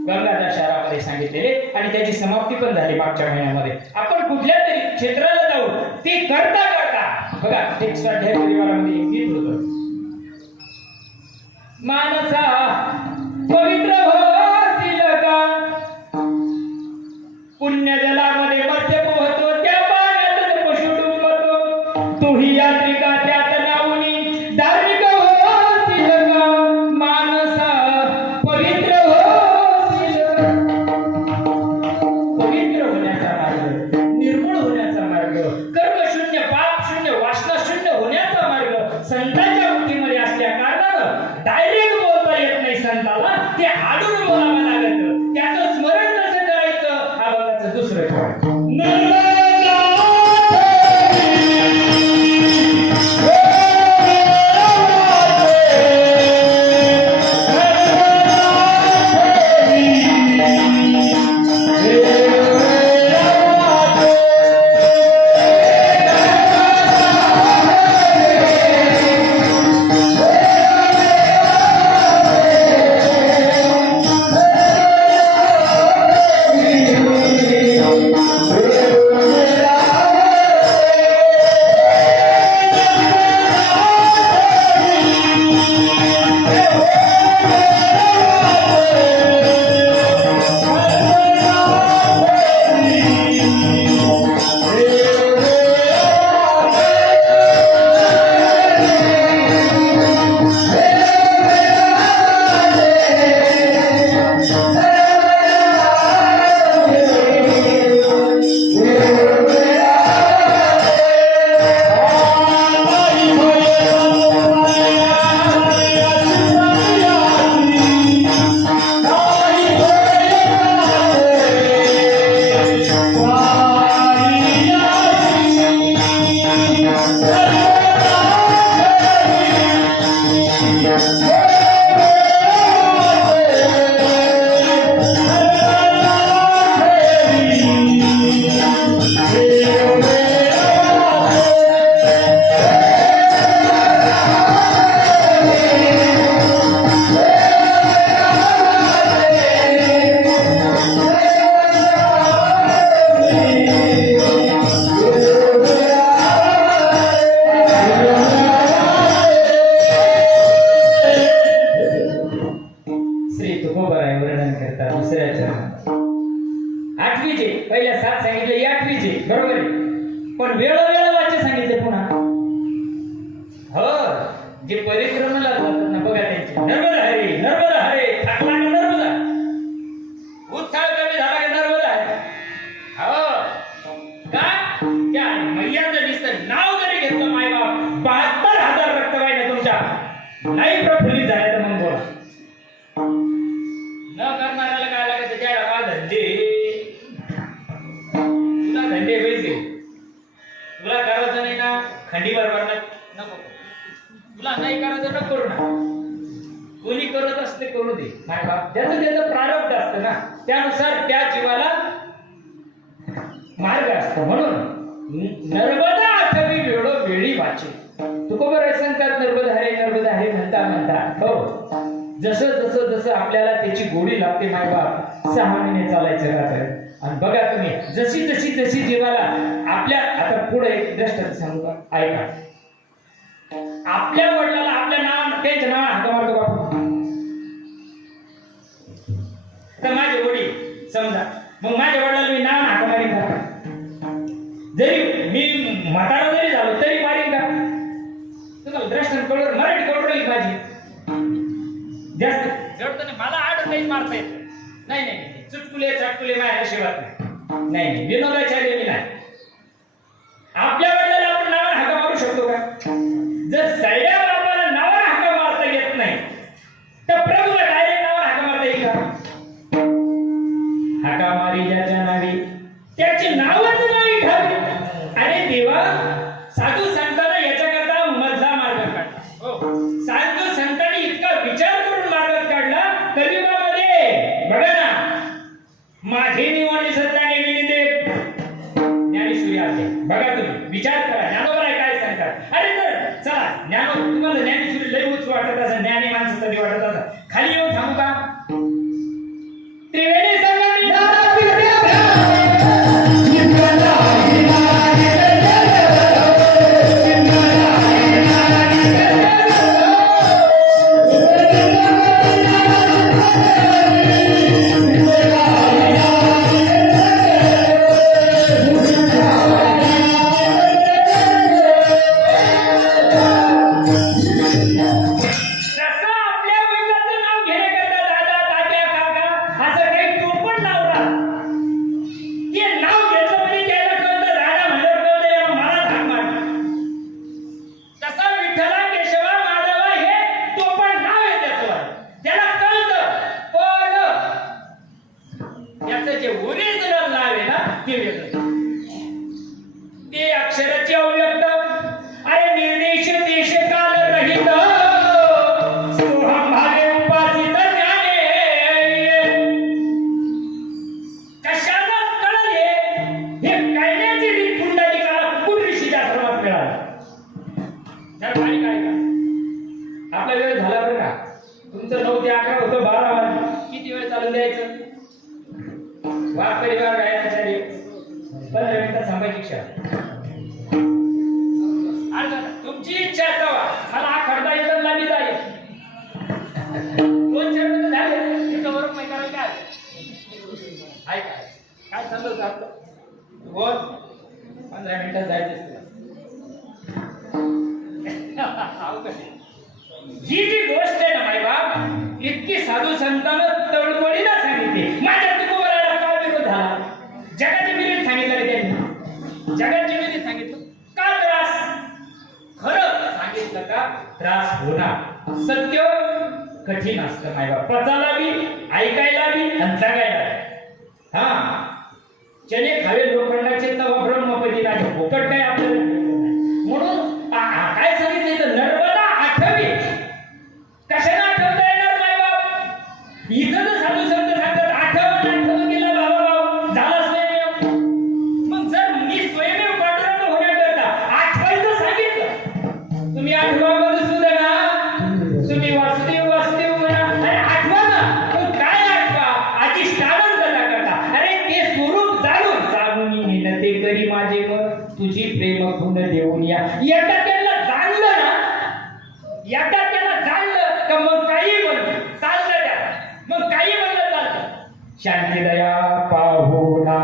गंगा दशहरामध्ये सांगितलेले, आणि त्याची समाप्ती पण झाली मागच्या महिन्यामध्ये. आपण कुठल्या तरी क्षेत्राला जाऊ, ते करता करता बघा एक स्वाध्याय परिवारामध्ये एक गीत होतं. मानसा पवित्र होशील का, पुण्य जलामध्ये मत्स्य पोहतो, त्या पाण्यातच पशु डुंबतो, तूही यात्रिका त्यात नावनी धार्मिक होशील का, मानसा पवित्र होशील. पवित्र होण्याचा मार्ग, निर्मळ होण्याचा मार्ग, कर्मशून्य पापशून्य वासनाशून्य होण्याचा मार्ग संतांच्या मुठीमध्ये असल्या कारणानं डायरेक्ट बोलता येत नाही संताला, ते आडून बोलावं लागतं. त्याचं स्मरण कसं करायचं हा बघायचं दुसरं ठेवायचं. आठवीचे पहिल्या 7 सांगितले, आठवीचे बरोबर आहे, पण वेळोवेळ वाचे सांगितले पुन्हा. हो, जे परिक्रमाला जातात ना बघा त्यांचे, नर्मदा हरे नर्मदा हरे, थकला का नर्मदा, उत्साह कमी झाला का नर्मदा हरे. हो का त्या मैयाचं दिसतं नाव जरी घेतलं मायबाप 72,000 रक्तवाहिन्या तुमच्या नाही प्रफुल्लित झाल्या तर मग बोला. न करणाऱ्याला काय लागत त्याला का धंदे, तुला धंदे पैसे, तुला करायचं नाही ना खंडीवर भरणार नको, तुला नाही करायचं नको करू ना, कोणी करत असते करू दे, नाही बाप ज्याचं त्याचं प्रारब्ध असतं ना, त्यानुसार त्या जीवाला मार्ग असतो. म्हणून नर्मदा आठवी वेळो वेळी वाचे, तुकोबर सांगतात नर्मदा हरे म्हणता म्हणता. हो, जसं जसं जसं आपल्याला त्याची गोडी लागते मायबाप 6 महिने चालायचं राहतं. आणि बघा तुम्ही जशी जशी जशी जीवाला आपल्या, आता पुढे एक दृष्टांत सांगू का, ऐका. आपल्या वडिलाला आपल्या नाव त्यांच्या नाव हाका मारतो बापू, तर माझे वडील समजा, मग माझ्या वडिलाला मी नाव हाका मारीन का, जरी मी म्हातारा जरी झालो तरी मारीन का. तुम्हाला दृष्टांत कळवर मराठी कळवली माझी जास्त जडतं नाही, मला आड नाही मारता येत नाही. नाही चुटकुले चटकुले माझ्या शिवात नाही, विनोदाचार्य मी नाही. आपल्या वडिलांना आपण नावाला हाका मारू शकतो का. जर सैड्या बापाला नावाला हाका मारता येत नाही तर प्रभूला डायरेक्ट नावाला हाका मारता येईल का. हाका मारी ज्याच्या नावी त्याची नावच नाही ठावी. अरे देवा, साधू संतांना याच्याकरता मधला मार्ग काढला. हो, साधू संतांनी इतका विचार करून मार्ग काढला कलियुगामध्ये. बघा ना, माझे निवडले सत्याने विनिते ज्ञानेश्वरी आहे. बघा तुम्ही विचार करा, ज्ञानोबा काय सांगतात. अरे तर चला ज्ञानो, तुम्हाला ज्ञानेश्वरी लय उच्च वाटत असं, ज्ञानी माणसं तरी वाटत असं, खाली येऊन थांबू का. त्रिवेणी संगमी जरा बारीक आहे का? आपला वेळ झाला बरं का? तुमचं 9 ते 11 होतं, 12 वाजले. किती वेळ चालून द्यायचं? वा परिवार गायनासाठी 15 मिनिटं थांबायची इच्छा. तुमची इच्छा आहे तेव्हा मला हा खडदा येतात लावी जाईल. 2-4 मिनिटं झाले तिथं वरून नाही करायला काय आहे काय? काय चाललं होतं आपलं? बोल. 15 मिनिटात जायचं. ही जी गोष्ट आहे ना माय बाप, इतकी साधू संतांना तळमळीला सांगितली. माझ्या तुकोबराला काय विरोध झाला? जगाची विरीत सांगितलं रे त्यांनी. जगाची विरीत सांगितलं का? त्रास खरं सांगितलं का? त्रास होणार. सत्य कठीण असतं माय बाप. पचायला बी, ऐकायला बी आणि जगायला बी. हा चने खावे लोखंडाचे तवा ब्रह्मपदी राजे. फुकट काय आपल्याला म्हणून काय सांगितलं तर नर्मदा आठवी. कशाला आठवता येणार माय बाप? इथं तर साधू संत सांगतात आठवण केला बाबा भाऊ झाला स्वयंमेव. मग जर मी स्वयंमेव पांडुरंग होण्याकरता आठवायचं सांगितलं, तुम्ही आठवा मधुसूदन ना, तुम्ही वासुदेव वासुदेव म्हणा. अरे आठवा ना, पण काय आठवा? अधिष्ठान कला करता. अरे ते स्वरूप जाणून नेते करी माझे मन तुझी प्रेम गुण देऊन या. एकदा त्याला जाणलं ना, एकदा त्याला जाणलं का मग काही म्हणलं चालतं त्याला. मग काही म्हणलं चालतं. शांती दया पाहुणा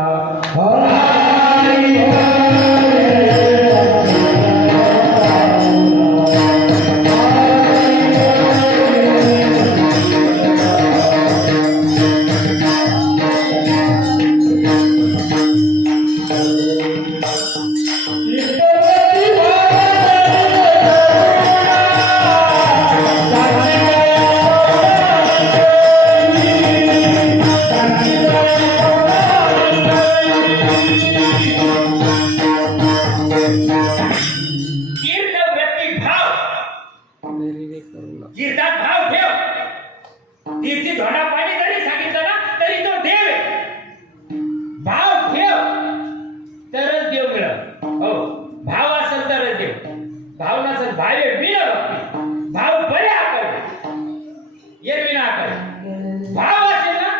कीर्तात भाव ठेव. तीर्थी धोडा पाणी जरी सांगितलं ना तरी तो देव आहे. भाव ठेव तरच देव मिळत. हो भाव असेल तरच देव. भाव नसेल भावे बिना भक्ती. भाव बरे आकर ये बिना आकर. भाव असेल ना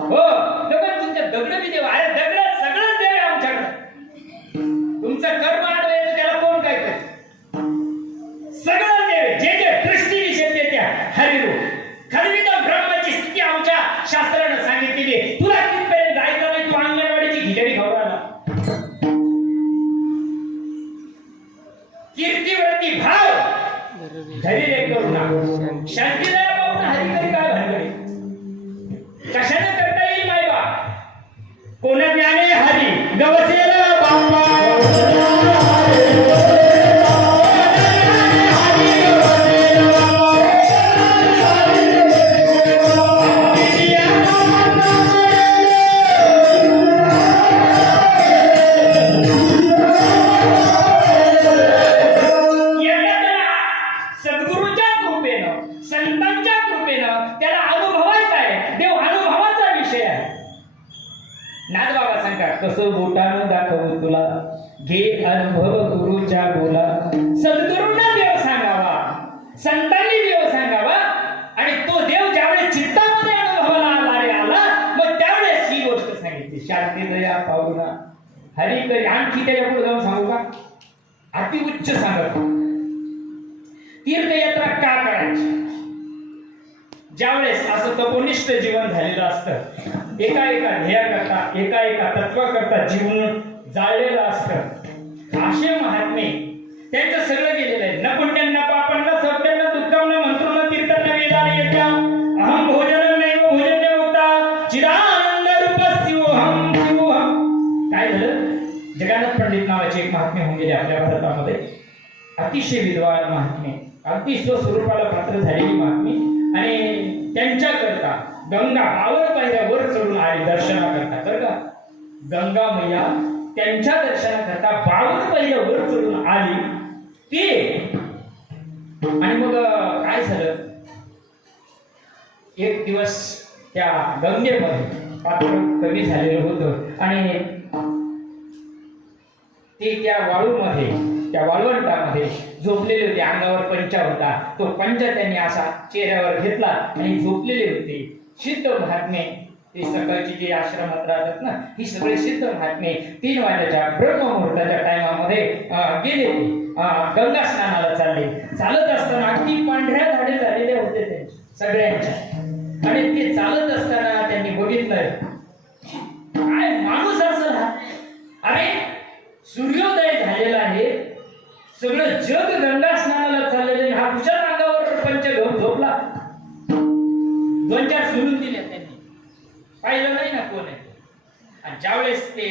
हो तर तुमच्या दगड बी देव. अरे दगड सगळंच देव आहे आमच्याकडे. तुमचं कर्म आडवायचं त्याला कोण काय करत? सगळं देव. जे जे दृष्टी दिशेत त्या हरिरूप खरविता ब्रह्माची स्थिती आमच्या शास्त्रानं सांगितलेली. तुला तिथपर्यंत जायचं नाही. तू अंगणवाडीची खिचडी खाऊ राहिला. कीर्तिवरती भाव धैर्य करुणा शांतीदया पाहून हरी करी काय भानगडी. कशाने करता येईल माय बा? कोण ज्ञाने हरी गवसेला बाप्पा. संतांच्या कृपेनं त्याला अनुभवायचा आहे. देव अनुभवाचा विषय आहे. नाथबाबा सांगतात कसं बोटानं दाखवू तुला घे अनुभव गुरुच्या बोला. सद्गुरूंना देव सांगावा, संतांनी देव सांगावा आणि तो देव ज्यावेळेस चित्तामध्ये अनुभवाला आला मग त्यावेळेस ही गोष्ट सांगितली. शांती दया पाहुणा हरी करी. आणखी त्याच्या पुढे जाऊन सांगू का? अति उच्च सांगत तीर्थयात्रा का करायची? ज्यावेळेस असं तपोनिष्ठ जीवन झालेलं असतं, एका ध्येयाकरता एका तत्वाकरता जीवन जाळलेलं असतं. असे महात्मे त्यांचं सगळं गेलेलं आहे. न पुण्यं न पापं न सत्यं न दुःखं न मंत्रो न तीर्थं न वेदानि यज्ञा अहं भोजनं नैव भोजने मुक्ता चिदानंद रूपस्योहं शिवोहं. काय झालं? जगन्नाथ पंडित नावाचे एक महात्मे होऊन गेले आपल्या भारतामध्ये. अतिशय विद्वान महात्मे, अति स्वस्वरूपाला पात्र झालेली महात्मे. आणि त्यांच्याकरता गंगा बावर पायऱ्यावर चढून आली दर्शनाकरता. तर का गंगा मैया त्यांच्या दर्शनाकरता 52 पायऱ्यावर चढून आली ते. आणि मग काय झालं? एक दिवस त्या गंगेमध्ये पात्र कमी झालेलं होतं आणि ते त्या वाळूमध्ये, त्या वाळवंटामध्ये झोपलेले होते, अंगावर पंचा होता. तो पंचा त्यांनी असा चेहऱ्यावर घेतला आणि झोपलेले होते. सिद्ध महात्मे, ते सकाळची जे आश्रमात राहतात ना, ही सगळे सिद्ध महात्मे 3 वाजल्याच्या ब्रह्ममुहूर्ताच्या टायमामध्ये गेले. गंगा स्नानाला चालले. चालत असताना अगदी पांढऱ्या झाडे झालेले होते ते सगळ्यांच्या. आणि ते चालत असताना त्यांनी बघितलं, काय माणूस असेल हा. अरे सूर्योदय झालेला आहे, सगळं जग गंगा स्नानाला चाललेलं, हा कुशल अंगावर पंच घेऊन झोपला. 2-4 सुरून दिले त्यांनी, पाहिलं नाही ना कोण आहे. आणि ज्यावेळेस ते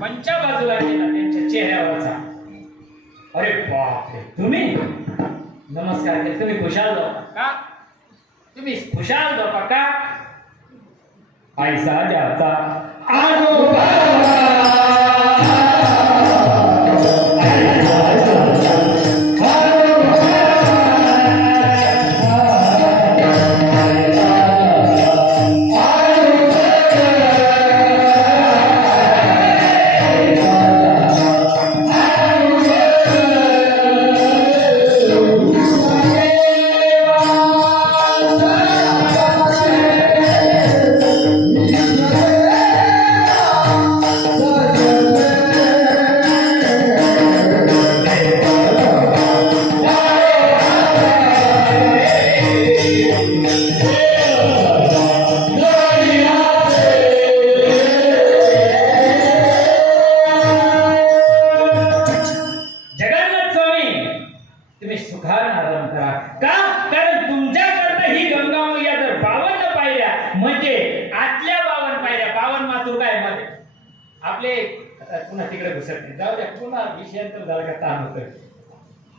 पंचा बाजूला गेला त्यांच्या चेहऱ्यावरचा, अरे बापरे, तुम्ही नमस्कार केले, तुम्ही खुशाल झोपा का? तुम्ही खुशाल झोपा का? ऐसा ज्याचा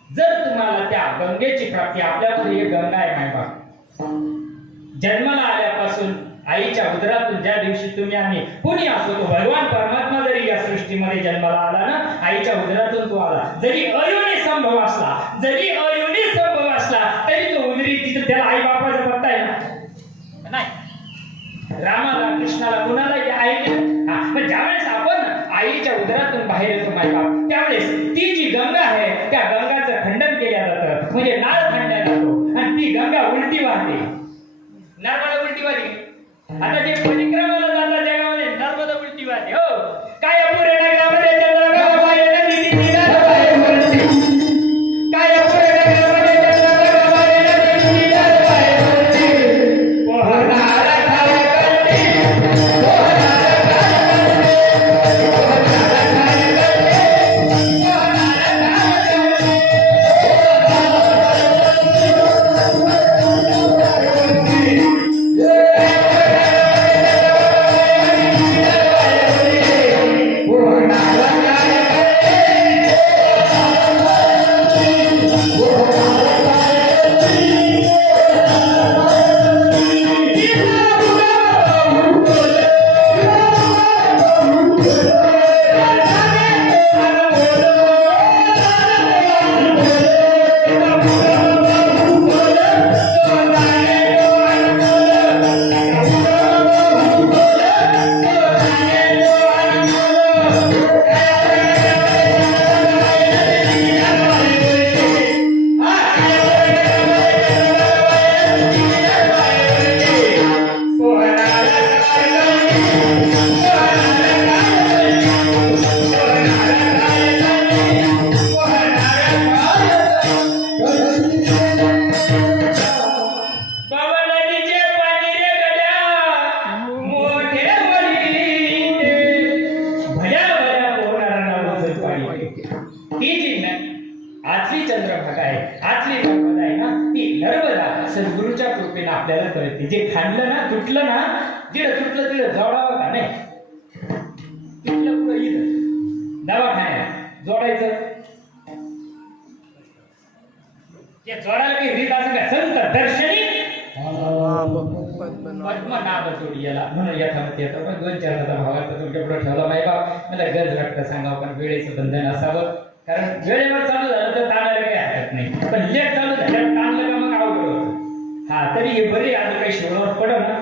जर तुम्हाला त्या गंगेची प्राप्ती, आपल्यामध्ये एक गंगा आहे मायबाप. जन्माला आल्यापासून आईच्या उदरातून ज्या दिवशी तुम्ही आणि कुणी असो, तो भगवान परमात्मा जरी या सृष्टीमध्ये जन्माला आला ना, आईच्या उदरातून तो आला. जरी अयोनी संभव असला, तरी तो उदरी तिथे त्याला आई बापाचा पत्ता आहे ना नाही. रामाला, कृष्णाला, कुणाला आई पण ज्यावेळेस आपण आईच्या उदरातून बाहेर येतो मायबाप, त्यावेळेस ती जी गंगा आहे त्या गंगाचं खंडन केलं जातं, म्हणजे नाळ खंडन जातो आणि ती गंगा उलटी वाहते. नर्मदा उलटी वाहते. आता जे परिक्रमाला जातात जगामध्ये नर्मदा उलटी वाहते. हो काय अपुरे नगरामध्ये चंद्रभागा नदी किनारा बाहेर उलटी. काय अपुरे नगरामध्ये चंद्रभागा नदी किनारा बाहेर उलटी. पोहणारा खारकंडी, आपल्याला कळते. जे खांडलं ना, तुटलं ना, जिडं तुटलं तिडं जोडावं का नाही. तुटलं पुढं इथं दवाखान्यात जोडायचं. ते जोडायला काही रीत असं का? संत दर्शनी पद्मनाभ जोडी याला म्हणून यथामती येतं. पण 2-4 भावाचा तुमच्या पुढे ठेवला नाही बा. मला गरज वाटतं सांगावं, पण वेळेचं बंधन असावं. कारण वेळेवर चालू झालं तर ताणायला काही हरकत नाही, पण लेट चालू झाल्यावर ताणलं का मग अवघड होतं. हा तरी हे बरे आता काही शिवणावर पडव ना.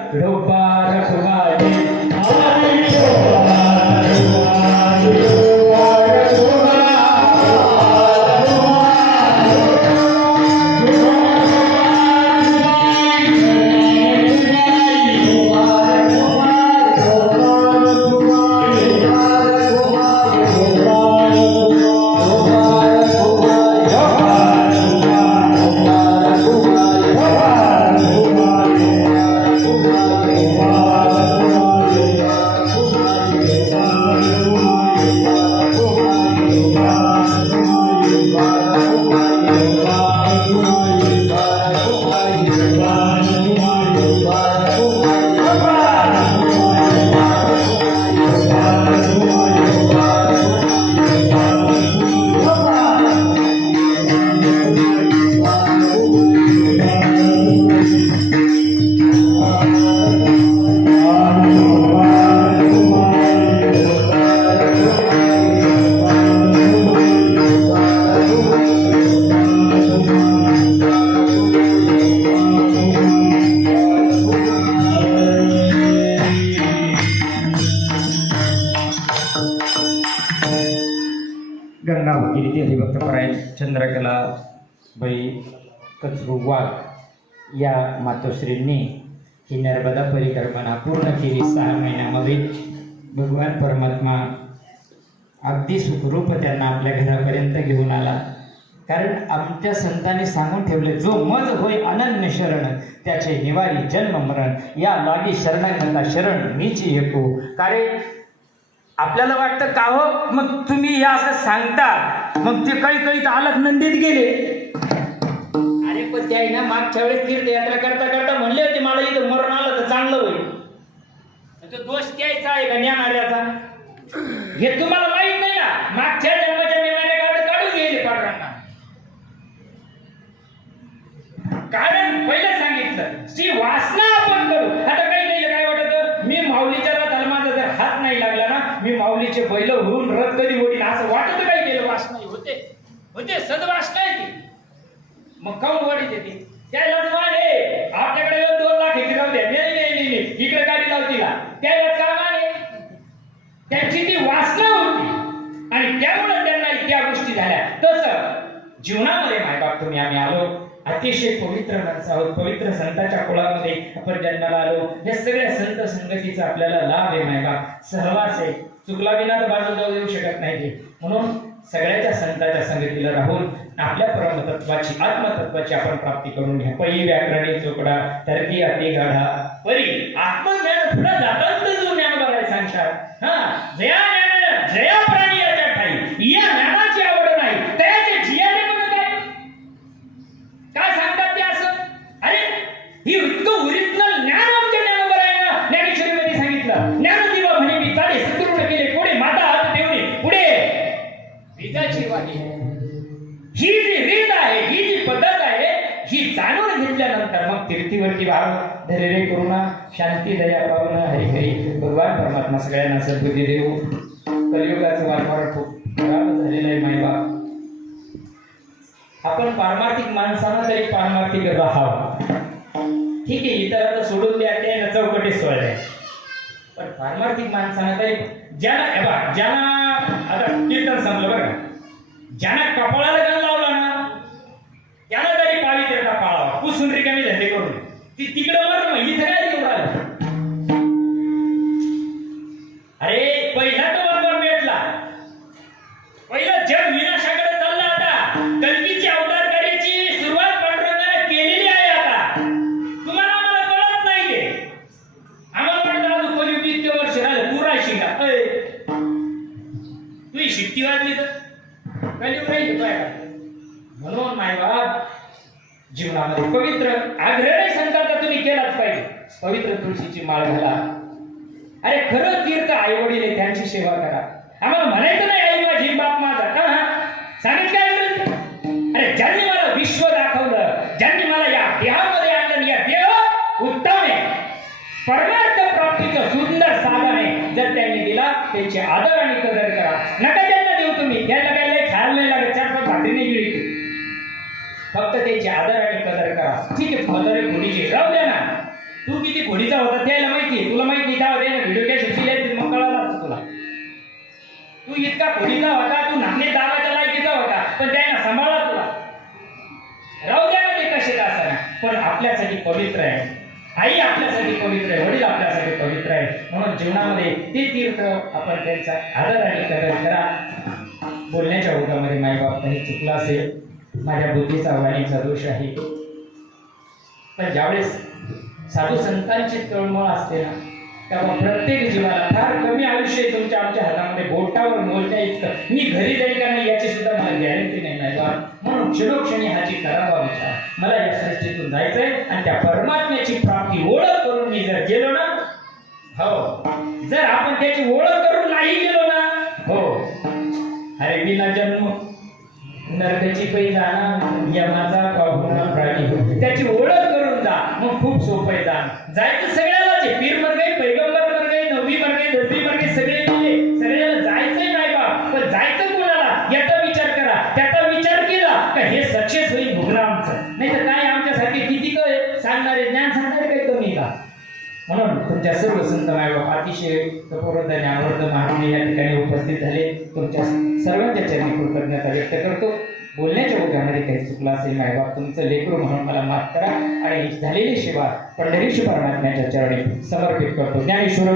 कीर्ती हरिभक्तपरायण चंद्रकला बाई कचरू वाघ या मातोश्रींनी ही नर्मदा परिकल्पना पूर्ण केली 6 महिन्यामध्ये. भगवान परमात्मा अगदी सुखरूप त्यांना आपल्या घरापर्यंत घेऊन आला. कारण आमच्या संतांनी सांगून ठेवले, जो मज होय अनन्य शरण त्याचे निवारी जन्म मरण, या लागी शरणागता शरण मीची एकू. कारण आपल्याला वाटतं का हो मग तुम्ही या असं सांगता, मग ते काही आलक नंदीत गेले. अरे पण त्या ना मागच्या वेळेस तीर्थयात्रा करता करता म्हणले होते मला इथं मरण आलं तर चांगलं होईल. तो दोष द्यायचा आहे का ज्ञानार्याचा? हे तुम्हाला माहित नाही ना. मागच्या जन्माच्या बिमाऱ्या काढून गेले पात्रांना. कारण पहिलं सांगितलं ती वासना आपण करू. आता काही काय वाटत, मी माऊलीच्या रथाला माझा जर हात नाही लागला ना, मी माऊलीचे बैल होऊन रथ कधी ओढील असं वाटत. काय केलं? वासना होते सदवासना आहे ती. मग काऊन वाढीत येते त्याला आहे. आपल्याकडे 2 लाख इकडे जाऊ द्या, नाही इकडे गाडी लावती का, त्याला काम आहे. त्यांची ती वासना होती आणि त्यामुळे त्यांना त्या गोष्टी झाल्या. तसं जीवनामध्ये मायबाप तुम्ही आम्ही आलो, अतिशय पवित्र माणसं आहोत, पवित्र संतांच्या कुळामध्ये आपण जन्माला आलो. या सगळ्या संत संगतीचा आपल्याला लाभ आहे मायबाप, सहवास आहे. चुकला विना तर बाजू जाऊ देऊ शकत नाही. म्हणून सगळ्याच्या संतांच्या संगतीला राहून आपल्या परमतत्वाची आत्मतत्वाची आपण प्राप्ती करून घ्या. पै व्याकरणी चोकडा तर्की अति गाढा परी आत्मज्ञान पुढे जातात जो ज्ञान बघायला सांगतात. जया ज्ञान जया प्राणी याच्या ठाई, या ज्ञानाची आवड नाही त्याचे जियाने पण काय सांगतात ते असं. अरे ही इतकं ओरिजिनल ज्ञान आमच्या ज्ञानोबा आहे ना. ज्ञानेश्वरीमध्ये सांगितलं, ज्ञानदिवा म्हणे मी चाळे सत्कृण केले पुढे माता हात देवणी पुढे विजाची वाणी. ही जी रीत आहे, ही जी पद्धत आहे, ही जाणून घेतल्यानंतर मग तीर्थीवरती भाव धैर्य करुणा शांती दया पावन हरिहरी भगवान परमात्मा सगळ्यांना सद्बुद्धी देऊ. कलियुगाचं वातावरण खूप खराब झालेलं आहे मायबाप. आपण पारमार्थिक माणसांना तरी पारमार्थिक राहावं. ठीक आहे, इतरांना सोडून द्या, ते चौकटी सोडल्या. पण पारमार्थिक माणसांना तरी ज्याला आता कीर्तन संपलं बरं का, ज्याला कपाळाला गण लावला ना त्याला तरी पावित्र्यता पाळावा. पुसून रिकामी धंदे करून ती तिकडं मर मग इथं काय घेऊन राहिलं. अरे पहिला तो बरोबर भेटला, पहिला जग विनाशाकडे चालला. आता कल्कीची अवतार करायची सुरुवात पांडुरंगाने केलेली आहे. आता तुम्हाला आम्हाला कळत नाही ते. आम्हाला वाटतं अजून कोणी 20 वर्ष राहिलं तू राहशील का. तू ही शिट्टी वाजली तर कलियुग राहील काय. म्हणून मायबाप जीवनामध्ये पवित्र आग्रह संतांचा तुम्ही केलाच पाहिजे. पवित्र तुळशीची माळ घाला. अरे खरं तीर्थ आई वडील आहे, त्यांची सेवा करा. आम्हाला म्हणायचं नाही आई माझी बाप माझा. सांगितलं अरे ज्यांनी मला विश्व दाखवलं, ज्यांनी मला या देहामध्ये आणलं, या देह उत्तम आहे, परमार्थ प्राप्तीचं सुंदर साधन आहे. जर त्यांनी दिला त्यांची आदर आणि कदर करा. नका त्यांना देऊ तुम्ही, त्यांना काही खायला नाही लागत, 4-5 भाकरी नाही गिळली, फक्त त्यांची आदर आणि कदर करा. ठीक आहे, म्हातारे घोडीची राहू द्या ना. तू किती घोडीचा होता त्याला माहिती, तुला माहिती नाही. त्यावर त्याने व्हिडिओ कॅसेट दिले मग कळाला असतं तुला. तू इतका घोडीचा होता, तू नाणे दाबाच्या लायकीचा होता, पण त्याने सांभाळला तुला. राहू द्या ना ते कसे असं. पण आपल्यासाठी पवित्र आहे आई, आपल्यासाठी पवित्र आहे वडील, आपल्यासाठी पवित्र आहे. म्हणून जीवनामध्ये ते तीर्थ आपण त्यांचा आदर आणि कदर करा. बोलण्याच्या ओघामध्ये मायबाप काही चुकला असेल, माझ्या बुद्धीचा वाणीचा दोष आहे. पण ज्यावेळेस साधू संतांची तळमळ असते ना, त्यामुळे प्रत्येक जीवाला फार कमी आयुष्य आहे तुमच्या आमच्या हातामध्ये, बोटावर मोजण्या इतकं. मी घरी जाईल का नाही याची सुद्धा मला गॅरंटी नाही माझ्यावर. म्हणून क्षणोक्षणी हाची करावा विचार. मला या सृष्टीतून जायचंय आणि त्या परमात्म्याची प्राप्ती ओळख करून मी जर गेलो ना, हो, जर आपण त्याची ओळख करून नाही गेलो ना, हो, अरे बिना जन्म नरकाची पै जाणार यमाचा पाहुणा प्राणी. त्याची ओळख करून जा, मग खूप सोपं आहे. जायचं सगळ्यालाच आहे. पीर मर गए, पैगंबर मर गए, नववी मर गए, 10वी मर गए, सगळे गेले. सगळ्याला जायचंय नाही बा, पण जायचं कोणाला याचा विचार करा. त्याचा विचार केला का हे सक्सेस होईल भोगला आमचं. नाही तर काय आमच्यासाठी किती सांगणारे, ज्ञान सांगणारे काही कमी का. म्हणून तुमच्या सर्व संत मायबाप अतिशय कपोरद आणि आवडत महात्मे या ठिकाणी उपस्थित झाले. तुमच्या सर्वांच्या चरणी कृतज्ञता व्यक्त करतो. बोलण्याच्या ओघामध्ये काही चुकलं असेल मायबाप तुमचं लेकरू म्हणून मला माफ करा. आणि झालेली सेवा पंढरीशी परमात्म्याच्या चरणी समर्पित करतो. ज्ञानेश्वर